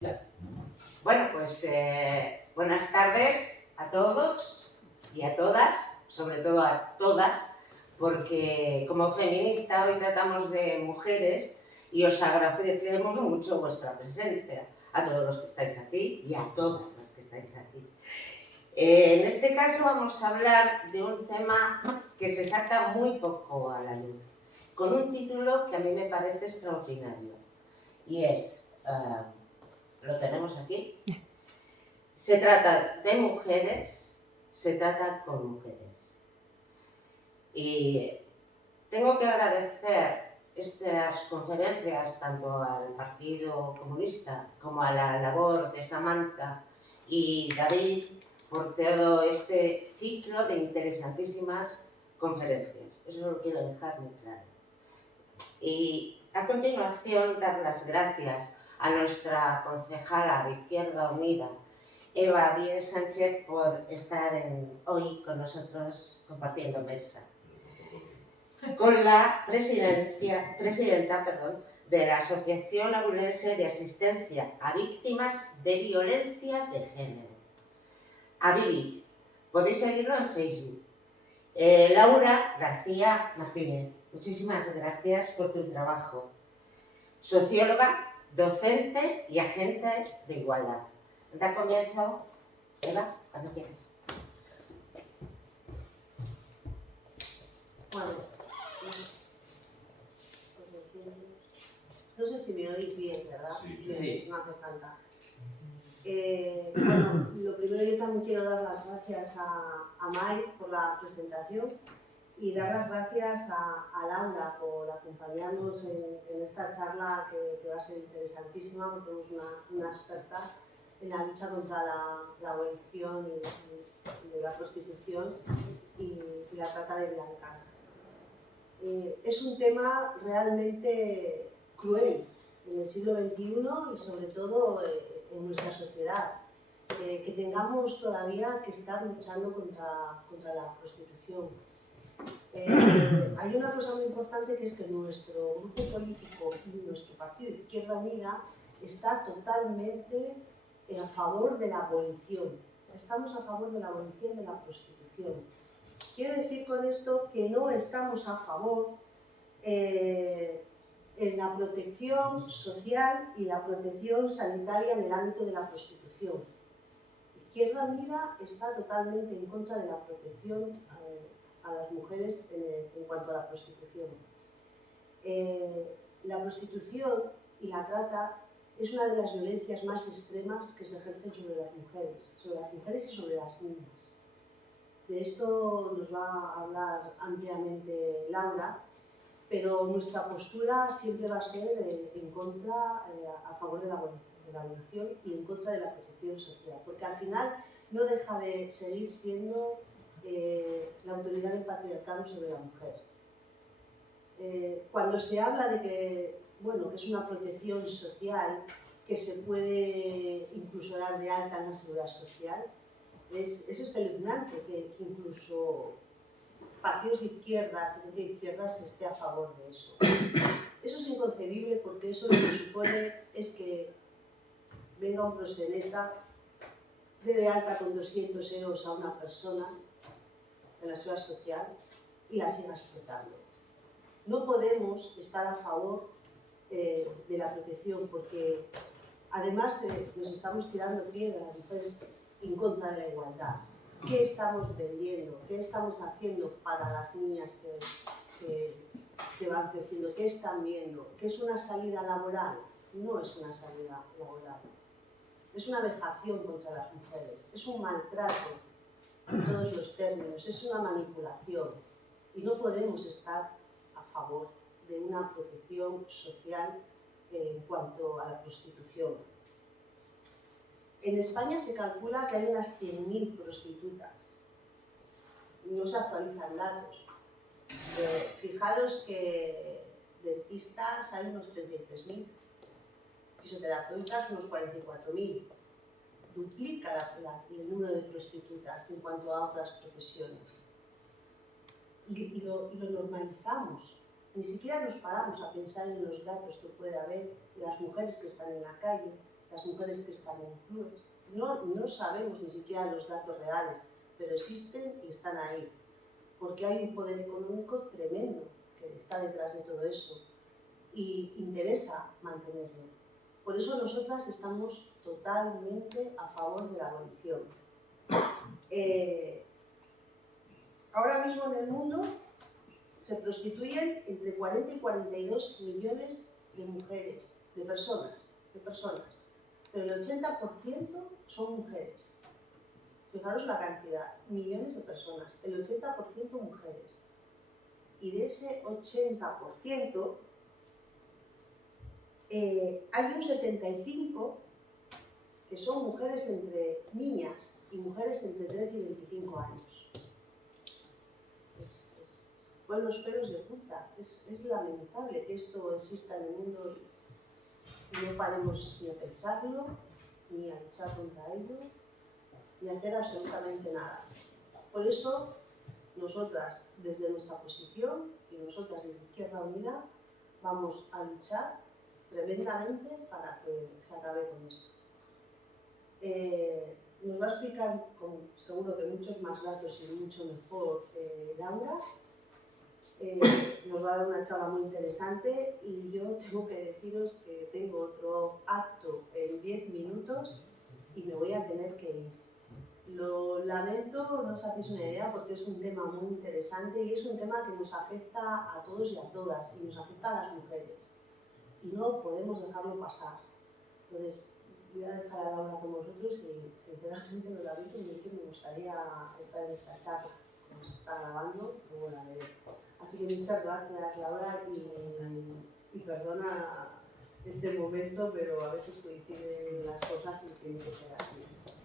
Bueno, pues buenas tardes a todos y a todas, sobre todo a todas, porque como feminista hoy tratamos de mujeres y os agradecemos mucho vuestra presencia, a todos los que estáis aquí y a todas las que estáis aquí. En este caso vamos a hablar de un tema que se saca muy poco a la luz, con un título que a mí me parece extraordinario, y es... ¿lo tenemos aquí? Se trata de mujeres, se trata con mujeres. Y tengo que agradecer estas conferencias tanto al Partido Comunista como a la labor de Samantha y David por todo este ciclo de interesantísimas conferencias. Eso lo quiero dejar muy claro. Y a continuación dar las gracias a nuestra concejala de Izquierda Unida, Eva Díez Sánchez, por estar hoy con nosotros compartiendo mesa. Con la presidenta de la Asociación Lagunense de Asistencia a Víctimas de Violencia de Género, AVIVIG. Podéis seguirlo en Facebook. Laura García Martínez, muchísimas gracias por tu trabajo. Socióloga, docente y agente de igualdad. Da comienzo, Eva, cuando quieras. Bueno, no sé si me oís bien, ¿verdad? Sí. Bien, Sí. no hace falta. Bueno, lo primero, yo también quiero dar las gracias a Mai por la presentación y dar las gracias a Laura por acompañarnos en esta charla que va a ser interesantísima, porque tenemos una experta en la lucha contra la abolición y la prostitución y la trata de blancas. Es un tema realmente cruel en el siglo XXI y sobre todo en nuestra sociedad, que tengamos todavía que estar luchando contra la prostitución. Hay una cosa muy importante, que es que nuestro grupo político y nuestro partido Izquierda Unida está totalmente a favor de la abolición. Estamos a favor de la abolición de la prostitución. Quiero decir con esto que no estamos a favor en la protección social y la protección sanitaria en el ámbito de la prostitución. Izquierda Unida está totalmente en contra de la protección a las mujeres en cuanto a la prostitución. La prostitución y la trata es una de las violencias más extremas que se ejercen sobre las mujeres y sobre las niñas. De esto nos va a hablar ampliamente Laura, pero nuestra postura siempre va a ser en contra, a favor de la abolición y en contra de la protección social, porque al final no deja de seguir siendo la autoridad del patriarcado sobre la mujer. Cuando se habla de que, bueno, que es una protección social, que se puede incluso dar de alta en la seguridad social, es espeluznante que incluso partidos de izquierdas y de izquierdas esté a favor de eso. Eso es inconcebible, porque eso lo que supone es que venga un proxeneta, de alta con 200 euros a una persona en la seguridad social y la siga explotando. No podemos estar a favor de la protección, porque además nos estamos tirando piedras las mujeres en contra de la igualdad. ¿Qué estamos vendiendo? ¿Qué estamos haciendo para las niñas que van creciendo? ¿Qué están viendo? ¿Qué es una salida laboral? No es una salida laboral. Es una vejación contra las mujeres. Es un maltrato en todos los términos. Es una manipulación. Y no podemos estar a favor de una protección social en cuanto a la prostitución. En España se calcula que hay unas 100.000 prostitutas. No se actualizan datos. Fijaros que dentistas hay unos 33.000, fisioterapeutas unos 44.000. Duplica el número de prostitutas en cuanto a otras profesiones. Y lo normalizamos. Ni siquiera nos paramos a pensar en los datos que puede haber de las mujeres que están en la calle, las mujeres que están en clubes. No sabemos ni siquiera los datos reales, pero existen y están ahí, porque hay un poder económico tremendo que está detrás de todo eso y interesa mantenerlo. Por eso nosotras estamos totalmente a favor de la abolición. Ahora mismo en el mundo se prostituyen entre 40 y 42 millones de mujeres, de personas, pero el 80% son mujeres. Fijaros la cantidad, millones de personas, el 80% mujeres. Y de ese 80%, hay un 75% que son mujeres entre niñas y mujeres entre 13 y 25 años. Ponen los pelos de punta. Es lamentable que esto exista en el mundo y no paremos ni a pensarlo, ni a luchar contra ello, ni a hacer absolutamente nada. Por eso, nosotras, desde nuestra posición, y nosotras desde Izquierda Unida, vamos a luchar tremendamente para que se acabe con esto. Nos va a explicar, seguro que muchos más datos y mucho mejor, Laura. Nos va a dar una charla muy interesante y yo tengo que deciros que tengo otro acto en 10 minutos y me voy a tener que ir. Lo lamento, no os hacéis una idea, porque es un tema muy interesante y es un tema que nos afecta a todos y a todas y nos afecta a las mujeres y no podemos dejarlo pasar. Entonces, voy a dejar a Laura con vosotros y sinceramente lo lamento mucho, me gustaría estar en esta charla, como se está grabando, luego la veré. Así que muchas gracias, Laura, y perdona este momento, pero a veces coinciden las cosas y tiene que ser así.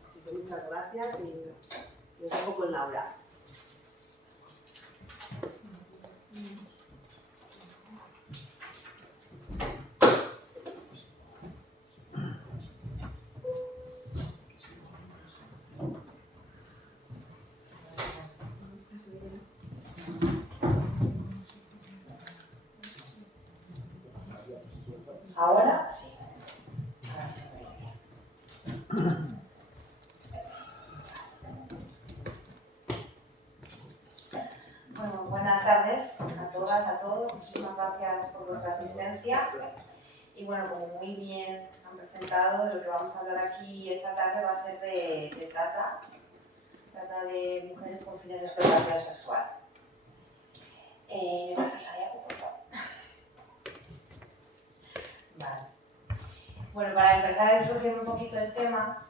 Así que muchas gracias y os dejo con Laura. ¿Ahora? Sí. Bueno, buenas tardes a todas, a todos. Muchísimas gracias por vuestra asistencia. Y bueno, como muy bien han presentado, de lo que vamos a hablar aquí esta tarde va a ser de trata de mujeres con fines de explotación sexual. ¿Me pasas la diapo, por favor? Vale. Bueno, para empezar a introducir un poquito el tema,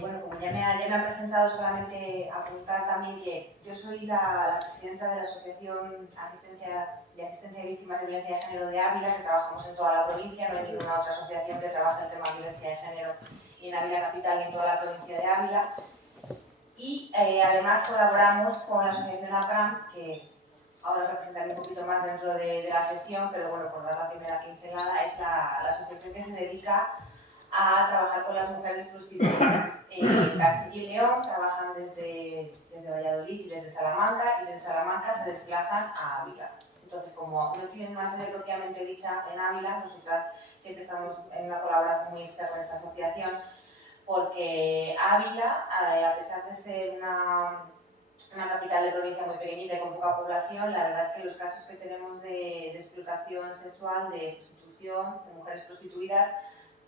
bueno, como ya me han presentado, solamente apuntar también que yo soy la presidenta de la Asociación de Asistencia de Víctimas de Violencia de Género de Ávila, que trabajamos en toda la provincia, no hay ninguna otra asociación que trabaje el tema de violencia de género y en Ávila Capital y en toda la provincia de Ávila. Y además colaboramos con la asociación APRAM, que ahora os representaré un poquito más dentro de la sesión, pero bueno, por dar la primera pincelada, es la asociación que se dedica a trabajar con las mujeres prostituidas. En Castilla y León trabajan desde Valladolid y desde Salamanca, y desde Salamanca se desplazan a Ávila. Entonces, como no tienen una sede propiamente dicha en Ávila, nosotras siempre estamos en una colaboración muy estrecha con esta asociación, porque Ávila, a pesar de ser una capital de provincia muy pequeñita y con poca población, la verdad es que los casos que tenemos de explotación sexual, de prostitución, de mujeres prostituidas,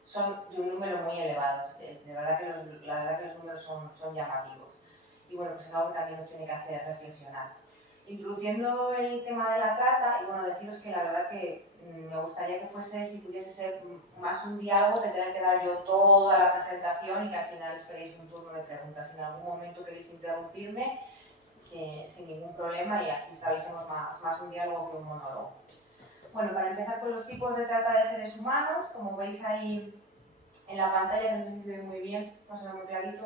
son de un número muy elevado. La verdad que los números son llamativos. Y bueno, pues es algo que también nos tiene que hacer reflexionar. Introduciendo el tema de la trata, y bueno, deciros que la verdad que me gustaría que fuese, si pudiese ser más un diálogo, de tener que dar yo toda la presentación y que al final esperéis un turno de preguntas. Si en algún momento queréis interrumpirme, sin ningún problema, y así establecemos más un diálogo que un monólogo. Bueno, para empezar con los tipos de trata de seres humanos, como veis ahí en la pantalla, que no sé si se ve muy bien, no se ve muy clarito.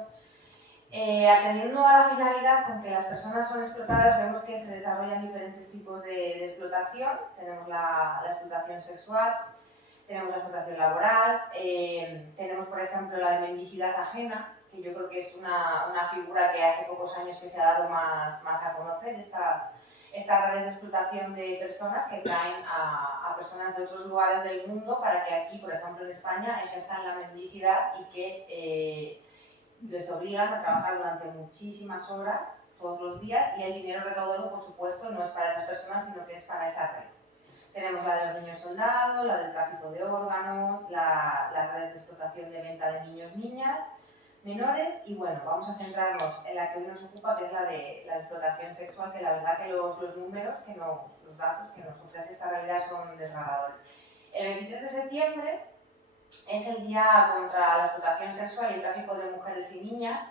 Atendiendo a la finalidad con que las personas son explotadas, vemos que se desarrollan diferentes tipos de explotación. Tenemos la explotación sexual, tenemos la explotación laboral, tenemos por ejemplo la de mendicidad ajena, que yo creo que es una figura que hace pocos años que se ha dado más a conocer, estas estas redes de explotación de personas que traen a personas de otros lugares del mundo para que aquí, por ejemplo en España, ejerzan la mendicidad y que les obligan a trabajar durante muchísimas horas todos los días, y el dinero recaudado, por supuesto, no es para esas personas, sino que es para esa red. Tenemos la de los niños soldados, la del tráfico de órganos, las redes de explotación de venta de niños, niñas, menores, y bueno, vamos a centrarnos en la que hoy nos ocupa, que es la de la explotación sexual, que la verdad que los números, los datos que nos ofrece esta realidad son desgarradores. El 23 de septiembre es el Día contra la Explotación Sexual y el Tráfico de Mujeres y Niñas.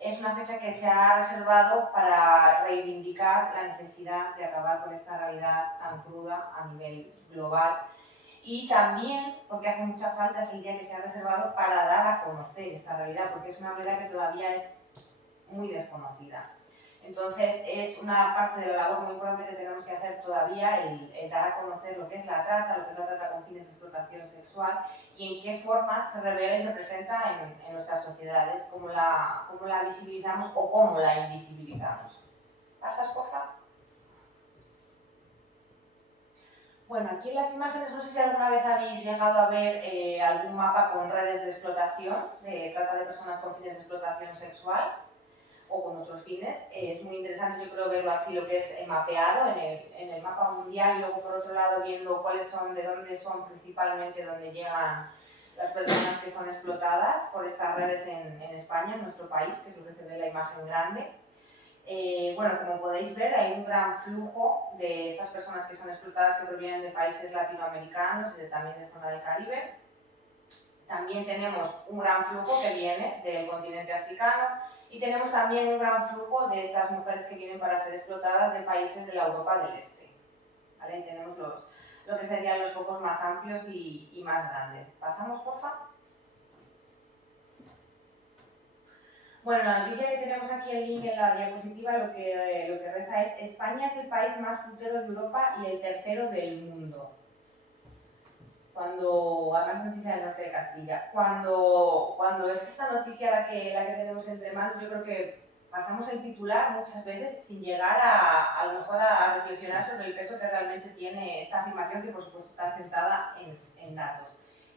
Es una fecha que se ha reservado para reivindicar la necesidad de acabar con esta realidad tan cruda a nivel global, y también porque hace mucha falta, es el día que se ha reservado para dar a conocer esta realidad, porque es una realidad que todavía es muy desconocida. Entonces es una parte de la labor muy importante que tenemos que hacer todavía, el dar a conocer lo que es la trata con fines de explotación sexual y en qué formas se revela y se presenta en nuestras sociedades, cómo la visibilizamos o cómo la invisibilizamos. ¿Pasas, porfa? Bueno, aquí en las imágenes, no sé si alguna vez habéis llegado a ver algún mapa con redes de explotación, de trata de personas con fines de explotación sexual o con otros fines. Es muy interesante, yo creo, verlo así, lo que es mapeado en el mapa mundial, y luego por otro lado viendo cuáles son, de dónde son principalmente, dónde llegan las personas que son explotadas por estas redes en España, en nuestro país, que es lo que se ve en la imagen grande. Bueno, como podéis ver, hay un gran flujo de estas personas que son explotadas que provienen de países latinoamericanos y también de zona del Caribe. También tenemos un gran flujo que viene del continente africano, y tenemos también un gran flujo de estas mujeres que vienen para ser explotadas de países de la Europa del Este. ¿Vale? Tenemos lo que serían los focos más amplios y más grandes. ¿Pasamos, porfa? Bueno, la noticia que tenemos aquí, el link en la diapositiva, lo que reza es: España es el país más putero de Europa y el tercero del mundo. Además, noticia del norte de Castilla. Cuando es esta noticia la que tenemos entre manos, yo creo que pasamos el titular muchas veces sin llegar a lo mejor a reflexionar sobre el peso que realmente tiene esta afirmación, que por supuesto está sentada en datos.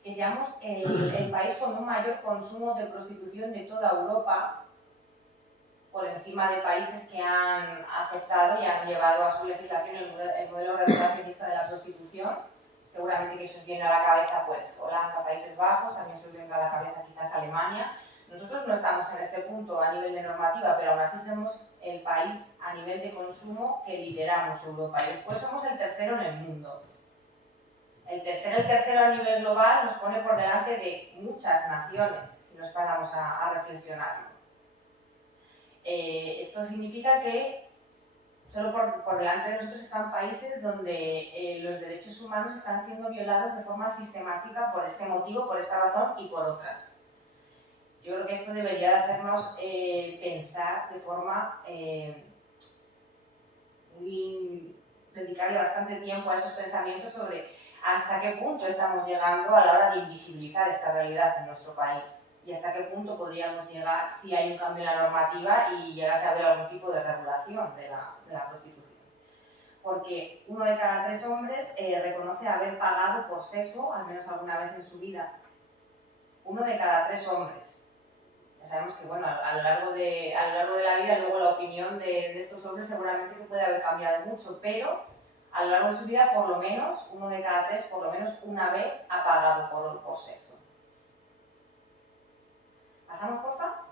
Que seamos el país con un mayor consumo de prostitución de toda Europa, por encima de países que han aceptado y han llevado a su legislación el modelo regulacionista de la prostitución. Seguramente que eso os viene a la cabeza, pues, Holanda, Países Bajos, también se os viene a la cabeza quizás Alemania. Nosotros no estamos en este punto a nivel de normativa, pero aún así somos el país a nivel de consumo que lideramos Europa, y después somos el tercero en el mundo. El tercero a nivel global nos pone por delante de muchas naciones, si nos paramos a reflexionarlo. Esto significa que solo por delante de nosotros están países donde los derechos humanos están siendo violados de forma sistemática por este motivo, por esta razón y por otras. Yo creo que esto debería de hacernos pensar de forma dedicarle bastante tiempo a esos pensamientos sobre hasta qué punto estamos llegando a la hora de invisibilizar esta realidad en nuestro país, y hasta qué punto podríamos llegar si hay un cambio en la normativa y llegase a haber algún tipo de regulación de la prostitución. Porque 1 de cada 3 hombres reconoce haber pagado por sexo, al menos alguna vez en su vida. 1 de cada 3 hombres. Ya sabemos que, bueno, a lo largo de la vida, luego la opinión de estos hombres seguramente que puede haber cambiado mucho, pero a lo largo de su vida, por lo menos, 1 de cada 3, por lo menos una vez, ha pagado por sexo. ¿Pasamos, porfa?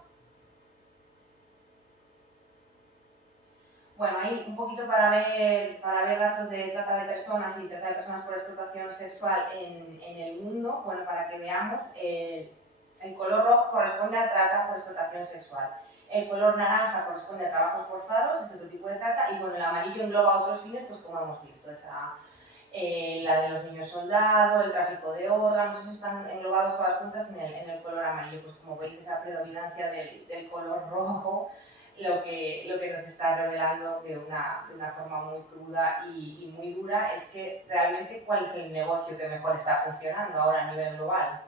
Bueno, ahí un poquito para ver datos de trata de personas y trata de personas por explotación sexual en el mundo. Bueno, para que veamos, el color rojo corresponde a trata por explotación sexual. El color naranja corresponde a trabajos forzados, es otro tipo de trata, y bueno, el amarillo engloba otros fines, pues como hemos visto, la de los niños soldado, el tráfico de órganos, esos están englobados todas juntas en el color amarillo. Pues como veis, esa predominancia del color rojo, lo que nos está revelando de una forma muy cruda y muy dura es que realmente cuál es el negocio que mejor está funcionando ahora a nivel global,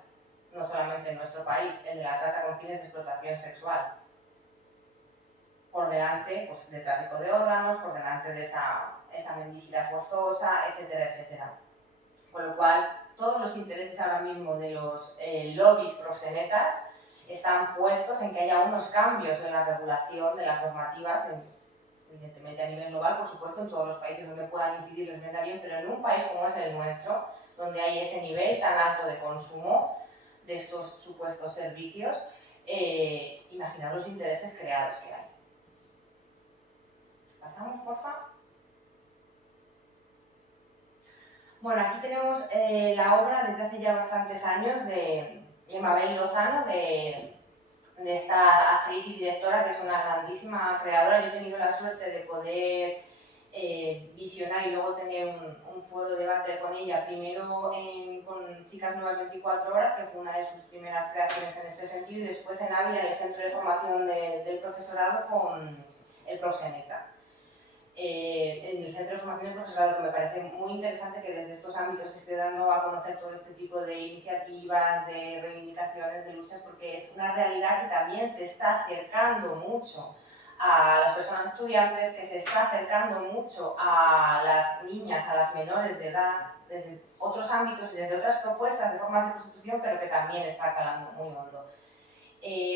no solamente en nuestro país, el de la trata con fines de explotación sexual. por delante pues, de tráfico de órganos, por delante de esa mendicidad forzosa, etcétera, etcétera. Con lo cual, todos los intereses ahora mismo de los lobbies proxenetas están puestos en que haya unos cambios en la regulación de las normativas, evidentemente a nivel global, por supuesto, en todos los países donde puedan incidir les vendrá bien, pero en un país como es el nuestro, donde hay ese nivel tan alto de consumo de estos supuestos servicios, imaginar los intereses creados que hay. Pasamos, porfa. Bueno, aquí tenemos la obra desde hace ya bastantes años de Mabel Lozano, de esta actriz y directora que es una grandísima creadora. Yo he tenido la suerte de poder visionar y luego tener un foro de debate con ella, primero con Chicas Nuevas 24 Horas, que fue una de sus primeras creaciones en este sentido, y después en Ávila, en el Centro de Formación del Profesorado, con el Proxeneta. En el Centro de Formación del Profesorado, que me parece muy interesante que desde estos ámbitos se esté dando a conocer todo este tipo de iniciativas, de reivindicaciones, de luchas, porque es una realidad que también se está acercando mucho a las personas estudiantes, que se está acercando mucho a las niñas, a las menores de edad, desde otros ámbitos y desde otras propuestas de formas de prostitución, pero que también está calando muy hondo.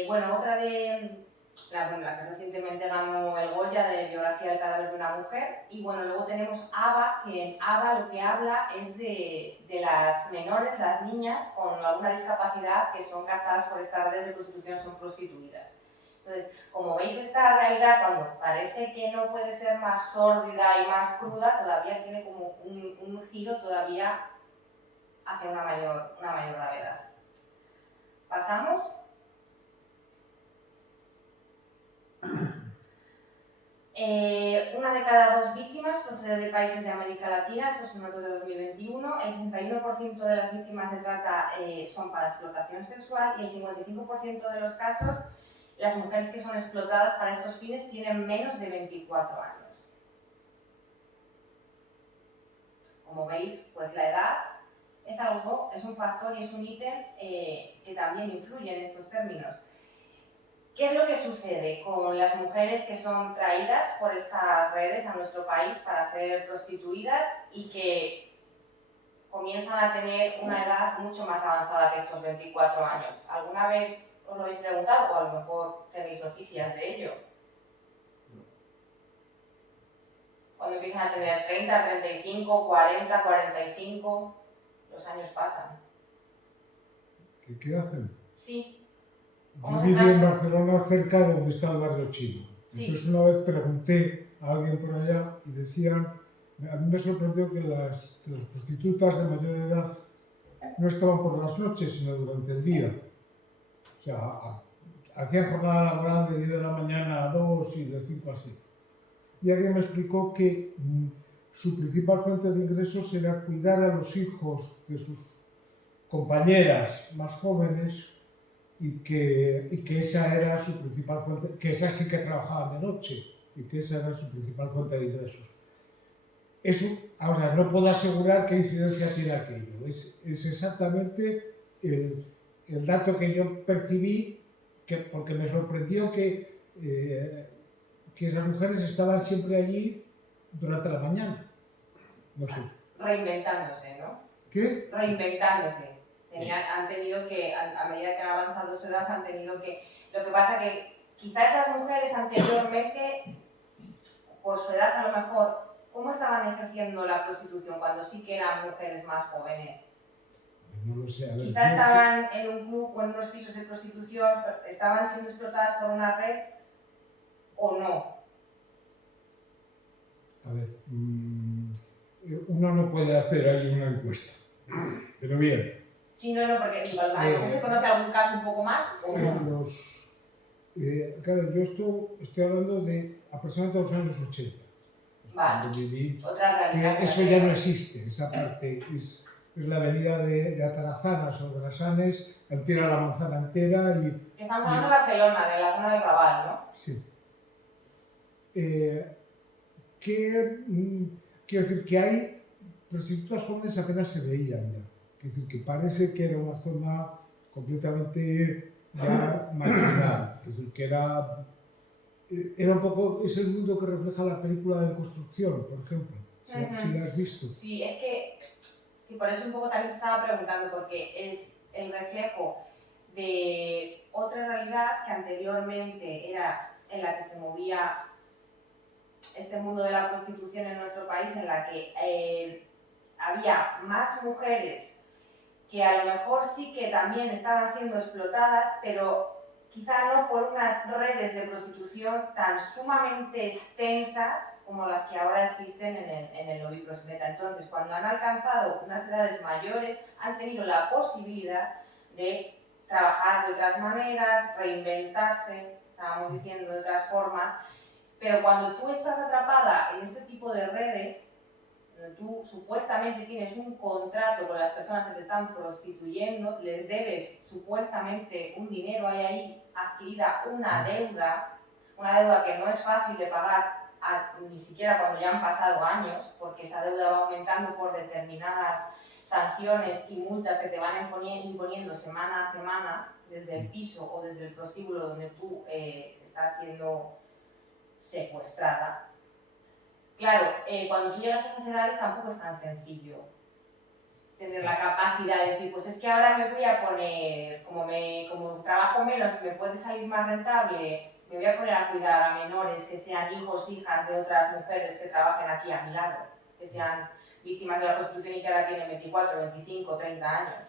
Bueno, otra de la que recientemente ganó el Goya de biografía del cadáver de una mujer, y bueno, luego tenemos ABA, que en ABA lo que habla es de las menores, las niñas con alguna discapacidad que son captadas por estas redes de prostitución, son prostituidas. Entonces, como veis, esta realidad, cuando parece que no puede ser más sórdida y más cruda, todavía tiene como un giro todavía hacia una mayor gravedad. ¿Pasamos? Una de cada 2 víctimas procede de países de América Latina, estos son datos de 2021. El 61% de las víctimas de trata son para explotación sexual y el 55% de los casos, las mujeres que son explotadas para estos fines tienen menos de 24 años. Como veis, pues la edad es un factor y es un ítem que también influye en estos términos. ¿Qué es lo que sucede con las mujeres que son traídas por estas redes a nuestro país para ser prostituidas y que comienzan a tener una edad mucho más avanzada que estos 24 años? ¿Alguna vez os lo habéis preguntado o a lo mejor tenéis noticias de ello? Cuando empiezan a tener 30, 35, 40, 45, los años pasan. ¿Qué hacen? Sí. Yo viví en Barcelona, cerca de donde está el barrio chino. Sí. Entonces una vez pregunté a alguien por allá y decían, a mí me sorprendió que las prostitutas de mayor edad no estaban por las noches, sino durante el día. O sea, hacían jornada laboral de 10 de la mañana a 2 y de 5 a 7. Y alguien me explicó que su principal fuente de ingresos era cuidar a los hijos de sus compañeras más jóvenes y que esa era su principal fuente, que esas sí que trabajaban de noche y que esa era su principal fuente de ingresos. Eso, ahora, no puedo asegurar qué incidencia tiene aquello. Es exactamente el dato que yo percibí, porque me sorprendió que esas mujeres estaban siempre allí durante la mañana. No sé. Reinventándose, ¿no? ¿Qué? Reinventándose. Han tenido que, a medida que han avanzado su edad, han tenido que... Lo que pasa que quizá esas mujeres anteriormente, por su edad a lo mejor, ¿cómo estaban ejerciendo la prostitución cuando sí que eran mujeres más jóvenes? No lo sé. Quizá estaban en un club o en unos pisos de prostitución, estaban siendo explotadas por una red o no. A ver, uno no puede hacer ahí una encuesta, pero bien. Sí, no, porque igual se conoce algún caso un poco más o no. Claro, yo estoy hablando de aproximadamente los años 80. Vale. Cuando viví, Otra realidad. eso ya no existe, esa parte es la avenida de Atarazanas o de las Anes, tira la manzana entera y... Estamos hablando de Barcelona, de la zona del Raval, ¿no? Sí. Quiero decir que hay prostitutas jóvenes apenas se veían ya. Es decir, que parece que era una zona completamente ya marginal. Es decir, que era era un poco, es el mundo que refleja la película de Construcción, por ejemplo, si la has visto. Sí, es que por eso un poco también te estaba preguntando, porque es el reflejo de otra realidad que anteriormente era en la que se movía este mundo de la prostitución en nuestro país, en la que había más mujeres que a lo mejor sí que también estaban siendo explotadas, pero quizá no por unas redes de prostitución tan sumamente extensas como las que ahora existen en el lobby proxeneta. Entonces, cuando han alcanzado unas edades mayores, han tenido la posibilidad de trabajar de otras maneras, reinventarse, estábamos diciendo, de otras formas, pero cuando tú estás atrapada en este tipo de redes, donde tú supuestamente tienes un contrato con las personas que te están prostituyendo, les debes supuestamente un dinero, hay ahí adquirida una deuda que no es fácil de pagar ni siquiera cuando ya han pasado años, porque esa deuda va aumentando por determinadas sanciones y multas que te van imponiendo semana a semana desde el piso o desde el prostíbulo donde tú estás siendo secuestrada. Claro, cuando tú llegas a esas edades tampoco es tan sencillo tener la capacidad de decir, pues es que ahora me voy a poner, como trabajo menos y me puede salir más rentable, me voy a poner a cuidar a menores que sean hijos, hijas de otras mujeres que trabajen aquí a mi lado, que sean víctimas de la prostitución y que ahora tienen 24, 25, 30 años.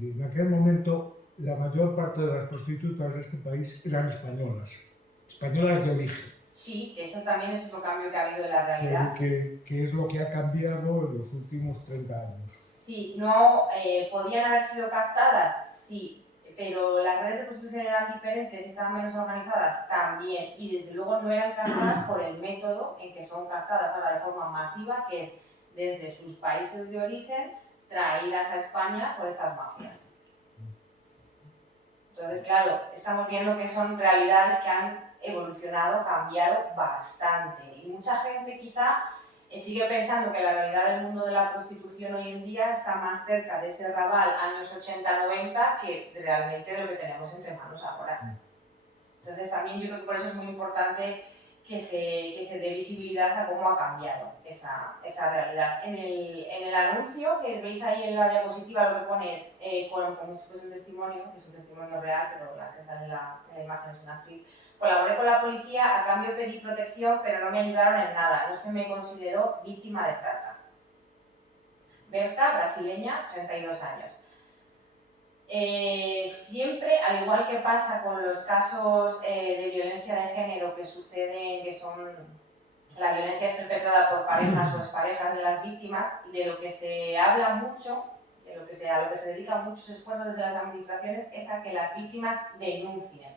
Y en aquel momento, la mayor parte de las prostitutas de este país eran españolas de origen. Sí, eso también es otro cambio que ha habido en la realidad. Que es lo que ha cambiado en los últimos 30 años. Sí, no podían haber sido captadas, sí, pero las redes de prostitución eran diferentes y estaban menos organizadas también, y desde luego no eran captadas por el método en que son captadas ahora de forma masiva, que es desde sus países de origen traídas a España por estas mafias. Entonces, claro, estamos viendo que son realidades que han evolucionado, cambiado bastante, y mucha gente quizá sigue pensando que la realidad del mundo de la prostitución hoy en día está más cerca de ese Raval años 80-90 que realmente de lo que tenemos entre manos ahora. Entonces también yo creo que por eso es muy importante que se dé visibilidad a cómo ha cambiado esa realidad. En el anuncio que veis ahí en la diapositiva lo que pone es, como si fuese un testimonio, que es un testimonio real, pero la que sale en la imagen es una actriz. Colaboré con la policía, a cambio pedí protección, pero no me ayudaron en nada, no se me consideró víctima de trata. Berta, brasileña, 32 años. Siempre, al igual que pasa con los casos de violencia de género que suceden, que son la violencia es perpetrada por parejas o exparejas de las víctimas, de lo que se habla mucho, a lo que se dedican muchos esfuerzos desde las administraciones, es a que las víctimas denuncien.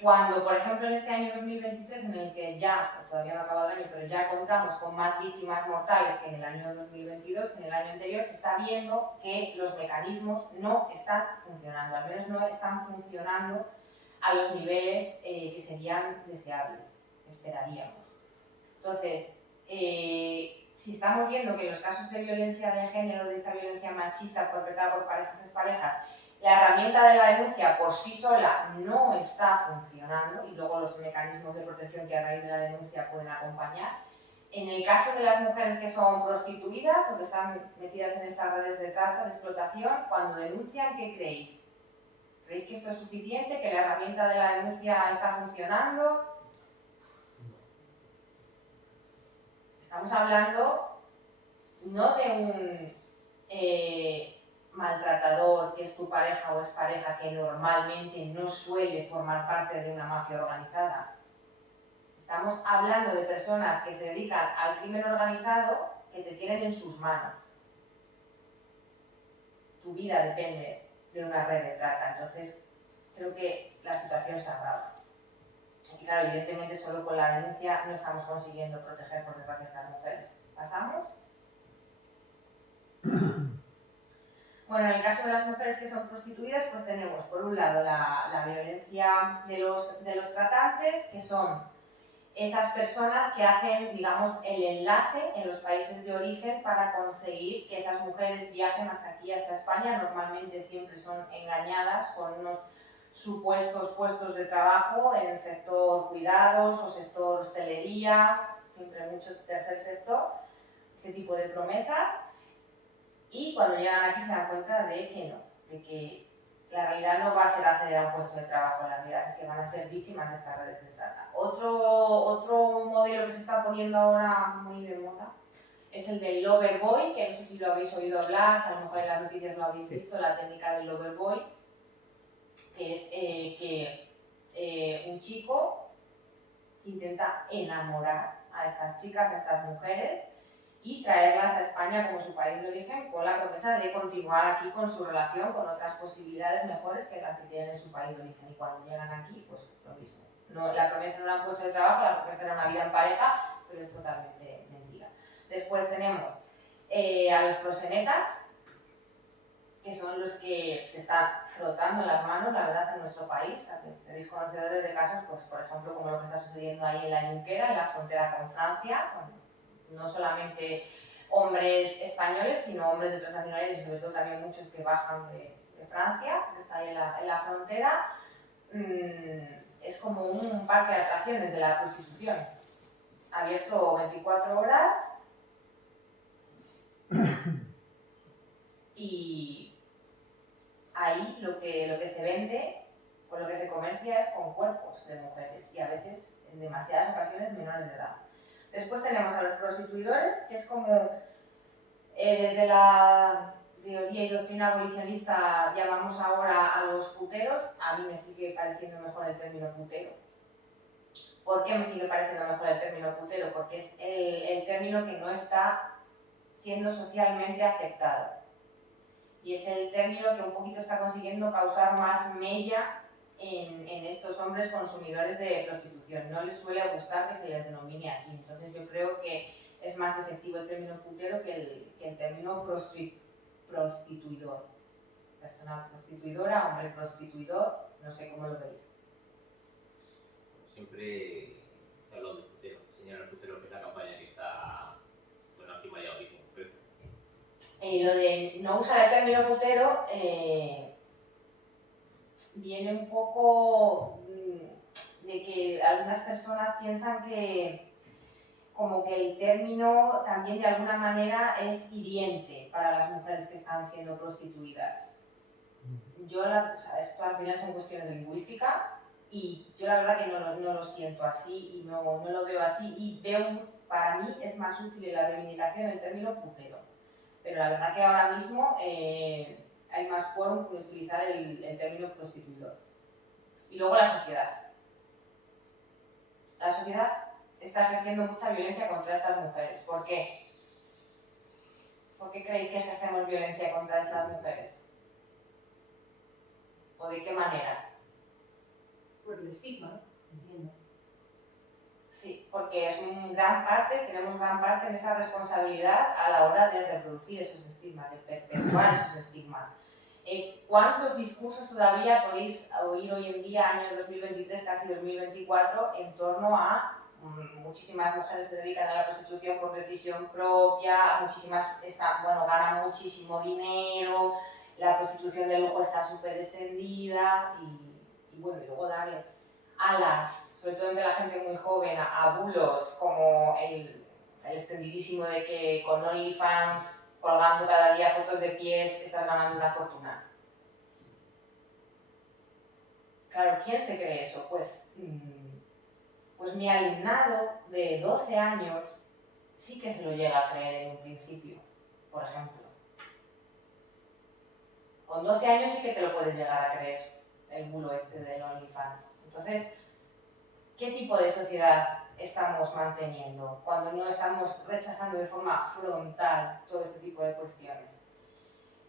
Cuando, por ejemplo, en este año 2023, en el que ya, todavía no ha acabado el año, pero ya contamos con más víctimas mortales que en el año 2022, que en el año anterior, se está viendo que los mecanismos no están funcionando, al menos no están funcionando a los niveles que serían deseables, que esperaríamos. Entonces, si estamos viendo que los casos de violencia de género, de esta violencia machista perpetrada por parejas y parejas, la herramienta de la denuncia por sí sola no está funcionando y luego los mecanismos de protección que a raíz de la denuncia pueden acompañar. En el caso de las mujeres que son prostituidas o que están metidas en estas redes de trata, de explotación, cuando denuncian, ¿qué creéis? ¿Creéis que esto es suficiente? ¿Que la herramienta de la denuncia está funcionando? Estamos hablando no de un maltratador que es tu pareja o expareja que normalmente no suele formar parte de una mafia organizada. Estamos hablando de personas que se dedican al crimen organizado que te tienen en sus manos. Tu vida depende de una red de trata, entonces creo que la situación se agrava. Y claro, evidentemente solo con la denuncia no estamos consiguiendo proteger por desgracia a estas mujeres. ¿Pasamos? Bueno, en el caso de las mujeres que son prostituidas, pues tenemos por un lado la violencia de los tratantes, que son esas personas que hacen, digamos, el enlace en los países de origen para conseguir que esas mujeres viajen hasta aquí, hasta España. Normalmente siempre son engañadas con unos supuestos puestos de trabajo en el sector cuidados o sector hostelería, siempre mucho tercer sector, ese tipo de promesas, y cuando llegan aquí se dan cuenta de que no, de que la realidad no va a ser acceder a un puesto de trabajo, la realidad es que van a ser víctimas de estas redes de trata. Otro modelo que se está poniendo ahora muy de moda es el del lover boy, que no sé si lo habéis oído hablar, si a lo mejor en las noticias lo habéis visto, la técnica del lover boy, que es que un chico intenta enamorar a estas chicas, a estas mujeres, y traerlas a España como su país de origen con la promesa de continuar aquí con su relación, con otras posibilidades mejores que las que tienen en su país de origen. Y cuando llegan aquí, pues lo mismo. No, la promesa no era un puesto de trabajo, la promesa era una vida en pareja, pero es totalmente mentira. Después tenemos a los proxenetas, que son los que se están frotando las manos, la verdad, en nuestro país. Seréis conocedores de casos, pues, por ejemplo, como lo que está sucediendo ahí en la Junquera, en la frontera con Francia, no solamente hombres españoles, sino hombres de otras nacionalidades y sobre todo también muchos que bajan de Francia, que está ahí en la frontera. Es como un parque de atracciones de la prostitución, abierto 24 horas y ahí lo que se vende o lo que se comercia es con cuerpos de mujeres y a veces, en demasiadas ocasiones, menores de edad. Después tenemos a los prostituidores, que es como desde la teoría y doctrina abolicionista llamamos ahora a los puteros. A mí me sigue pareciendo mejor el término putero. ¿Por qué me sigue pareciendo mejor el término putero? Porque es el término que no está siendo socialmente aceptado. Y es el término que un poquito está consiguiendo causar más mella en estos hombres consumidores de prostitución. No les suele gustar que se les denomine así. Entonces yo creo que es más efectivo el término putero que el término prostituidor. Persona prostituidora, hombre prostituidor, no sé cómo lo veis. Siempre se habla de putero, señalar putero, que es la campaña que está, bueno, aquí me ha llegado diciendo. Lo de no usar el término putero viene un poco de que algunas personas piensan que como que el término también de alguna manera es hiriente para las mujeres que están siendo prostituidas. Yo, esto al final son cuestiones de lingüística y yo la verdad que no lo siento así y no lo veo así y veo, para mí es más útil en la reivindicación el término putero. Pero la verdad que ahora mismo hay más quórum por utilizar el término prostituidor. Y luego la sociedad. La sociedad está ejerciendo mucha violencia contra estas mujeres. ¿Por qué? ¿Por qué creéis que ejercemos violencia contra estas mujeres? ¿O de qué manera? Por el estigma, entiendo. Sí, porque es tenemos gran parte en esa responsabilidad a la hora de reproducir esos estigmas, de perpetuar esos estigmas. ¿Cuántos discursos todavía podéis oír hoy en día, año 2023, casi 2024, en torno a muchísimas mujeres se dedican a la prostitución por decisión propia, muchísimas ganan muchísimo dinero, la prostitución de lujo está súper extendida y luego darle alas, sobre todo entre la gente muy joven, a bulos como el extendidísimo de que con OnlyFans colgando cada día fotos de pies estás ganando una fortuna. Claro, ¿quién se cree eso? Pues mi alumnado de 12 años sí que se lo llega a creer en un principio, por ejemplo. Con 12 años sí que te lo puedes llegar a creer, el bulo este del OnlyFans. Entonces, ¿qué tipo de sociedad estamos manteniendo cuando no estamos rechazando de forma frontal todo este tipo de cuestiones?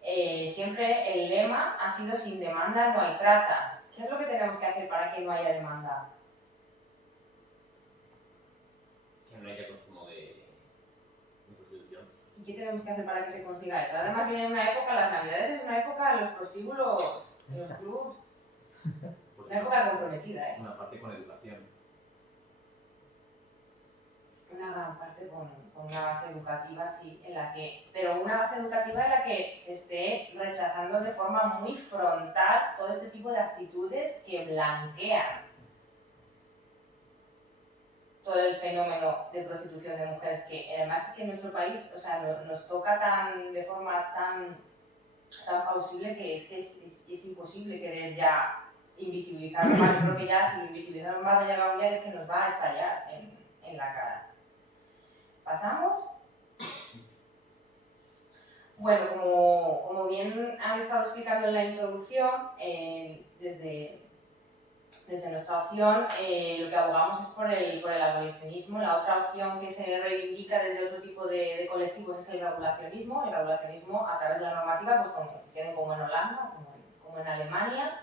Siempre el lema ha sido sin demanda no hay trata. ¿Qué es lo que tenemos que hacer para que no haya demanda? Que no haya consumo de prostitución. ¿Y qué tenemos que hacer para que se consiga eso? Además viene una época, las navidades es una época, los prostíbulos, en los clubs, Pues una época comprometida, una parte con educación. Una gran parte con con una base educativa, sí, pero una base educativa en la que se esté rechazando de forma muy frontal todo este tipo de actitudes que blanquean todo el fenómeno de prostitución de mujeres, que además es que en nuestro país, o sea, nos toca de forma tan plausible que es imposible querer ya invisibilizarlo más. Yo creo que ya si lo invisibilizamos más va a llegar un día es que nos va a estallar en la cara. ¿Pasamos? Bueno, como bien han estado explicando en la introducción, desde nuestra opción lo que abogamos es por el abolicionismo. La otra opción que se reivindica desde otro tipo de colectivos es el regulacionismo a través de la normativa, pues como tienen como en Holanda, como en Alemania.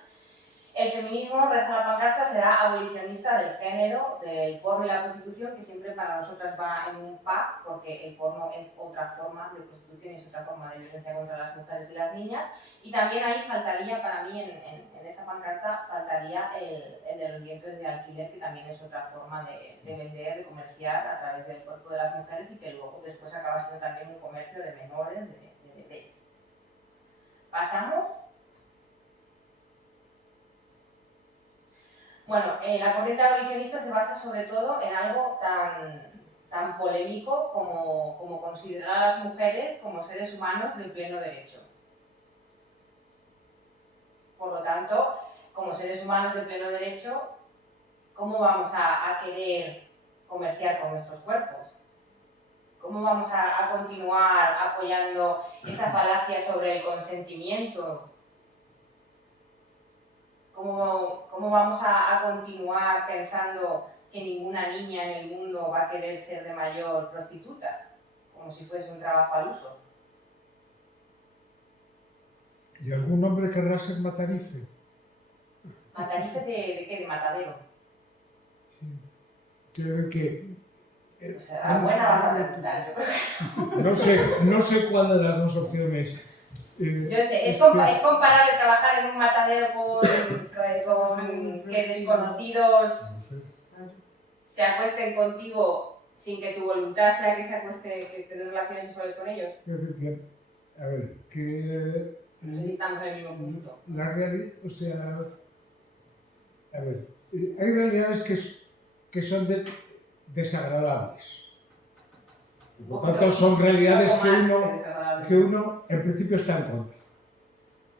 El feminismo, reza la pancarta, será abolicionista del género, del porno y la prostitución, que siempre para nosotras va en un pack, porque el porno es otra forma de prostitución y es otra forma de violencia contra las mujeres y las niñas. Y también ahí faltaría, para mí, en esa pancarta, faltaría el de los vientres de alquiler, que también es otra forma de vender, de comerciar a través del cuerpo de las mujeres y que luego después acaba siendo también un comercio de menores, de bebés. ¿Pasamos? Bueno, la corriente abolicionista se basa sobre todo en algo tan polémico como considerar a las mujeres como seres humanos de pleno derecho. Por lo tanto, como seres humanos de pleno derecho, ¿cómo vamos a querer comerciar con nuestros cuerpos? ¿Cómo vamos a continuar apoyando esa falacia sobre el consentimiento? ¿Cómo vamos a continuar pensando que ninguna niña en el mundo va a querer ser de mayor prostituta? Como si fuese un trabajo al uso. ¿Y algún hombre querrá ser matarife? ¿Matarife de qué? ¿De matadero? Sí. Quiero decir que... O sea, buena vas a preguntar. No sé cuál de las dos opciones. Yo sé, es comparable trabajar en un matadero con que desconocidos se acuesten contigo sin que tu voluntad sea que se acueste, que tengas relaciones sexuales con ellos. Es decir, que, a ver, que... No sé si estamos en el mismo punto. La realidad, o sea... A ver, hay realidades que son desagradables. Por lo tanto, son realidades que uno en principio está en contra.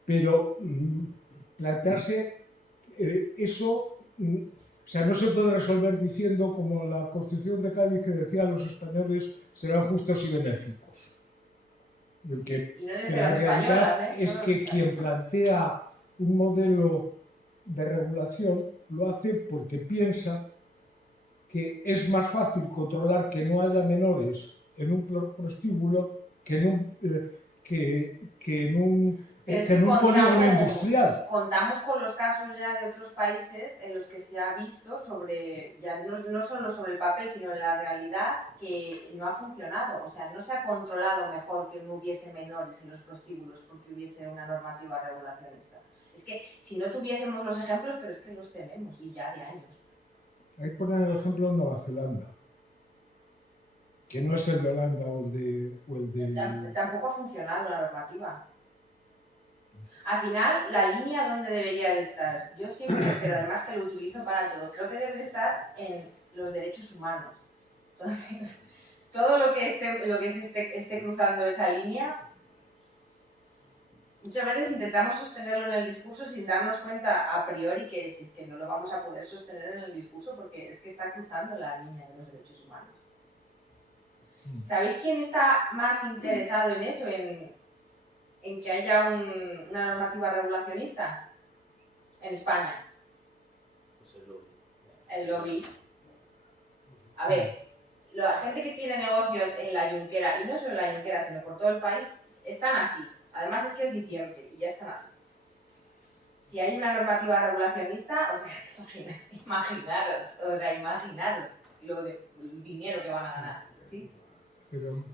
Pero plantearse eso, o sea, no se puede resolver diciendo como la Constitución de Cádiz que decía los españoles serán justos y benéficos. Que la realidad es que quien plantea un modelo de regulación lo hace porque piensa que es más fácil controlar que no haya menores en un prostíbulo que en un polígono industrial. Contamos con los casos ya de otros países en los que se ha visto sobre, ya no solo sobre el papel, sino en la realidad, que no ha funcionado. O sea, no se ha controlado mejor que no hubiese menores en los prostíbulos porque hubiese una normativa regulacionista. Es que si no tuviésemos los ejemplos, pero es que los tenemos y ya de años. Ahí ponen el ejemplo de Nueva Zelanda, que no es el de Holanda o el de... Tampoco ha funcionado la normativa. Al final, la línea donde debería de estar, yo siempre, pero además que lo utilizo para todo, creo que debe de estar en los derechos humanos. Entonces, todo lo que esté cruzando esa línea, muchas veces intentamos sostenerlo en el discurso sin darnos cuenta a priori que es que no lo vamos a poder sostener en el discurso porque es que está cruzando la línea de los derechos humanos. ¿Sabéis quién está más interesado en eso, en que haya una normativa regulacionista? En España. Pues el lobby. El lobby. A ver, la gente que tiene negocios en la Junquera, y no solo en la Junquera, sino por todo el país, están así. Además es que es diciembre y ya están así. Si hay una normativa regulacionista, o sea, imaginaros el dinero que van a ganar, ¿sí? Pero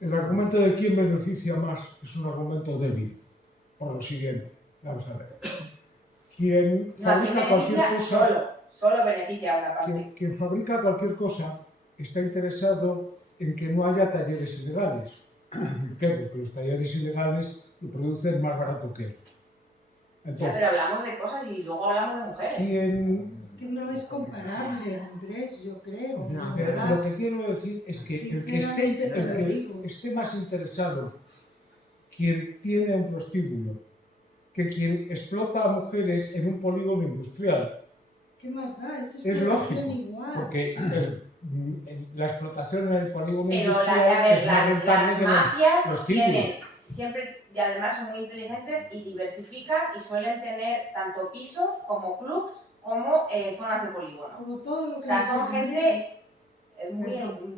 el argumento de quién beneficia más es un argumento débil, por lo siguiente. Vamos a ver. Quien fabrica cualquier cosa... Solo beneficia a una parte. Quien fabrica cualquier cosa está interesado en que no haya talleres ilegales. ¿Por qué? Porque los talleres ilegales lo producen más barato que él. Ya, Entonces, pero hablamos de cosas y luego hablamos de mujeres. ¿quién? Que no es comparable, Andrés, yo creo. No, Pero ¿verdad? lo que quiero decir es que el que Sinceramente te lo digo. esté más interesado, quien tiene un prostíbulo, que quien explota a mujeres en un polígono industrial, ¿Qué más da? Es es explotación lógico, igual. porque la explotación en el polígono Pero industrial es más rentable las que mafias los tienen títulos. siempre, y además son muy inteligentes y diversifican y suelen tener tanto pisos como clubs como zonas de polígono. Como todo lo O que sea, les son conviene. gente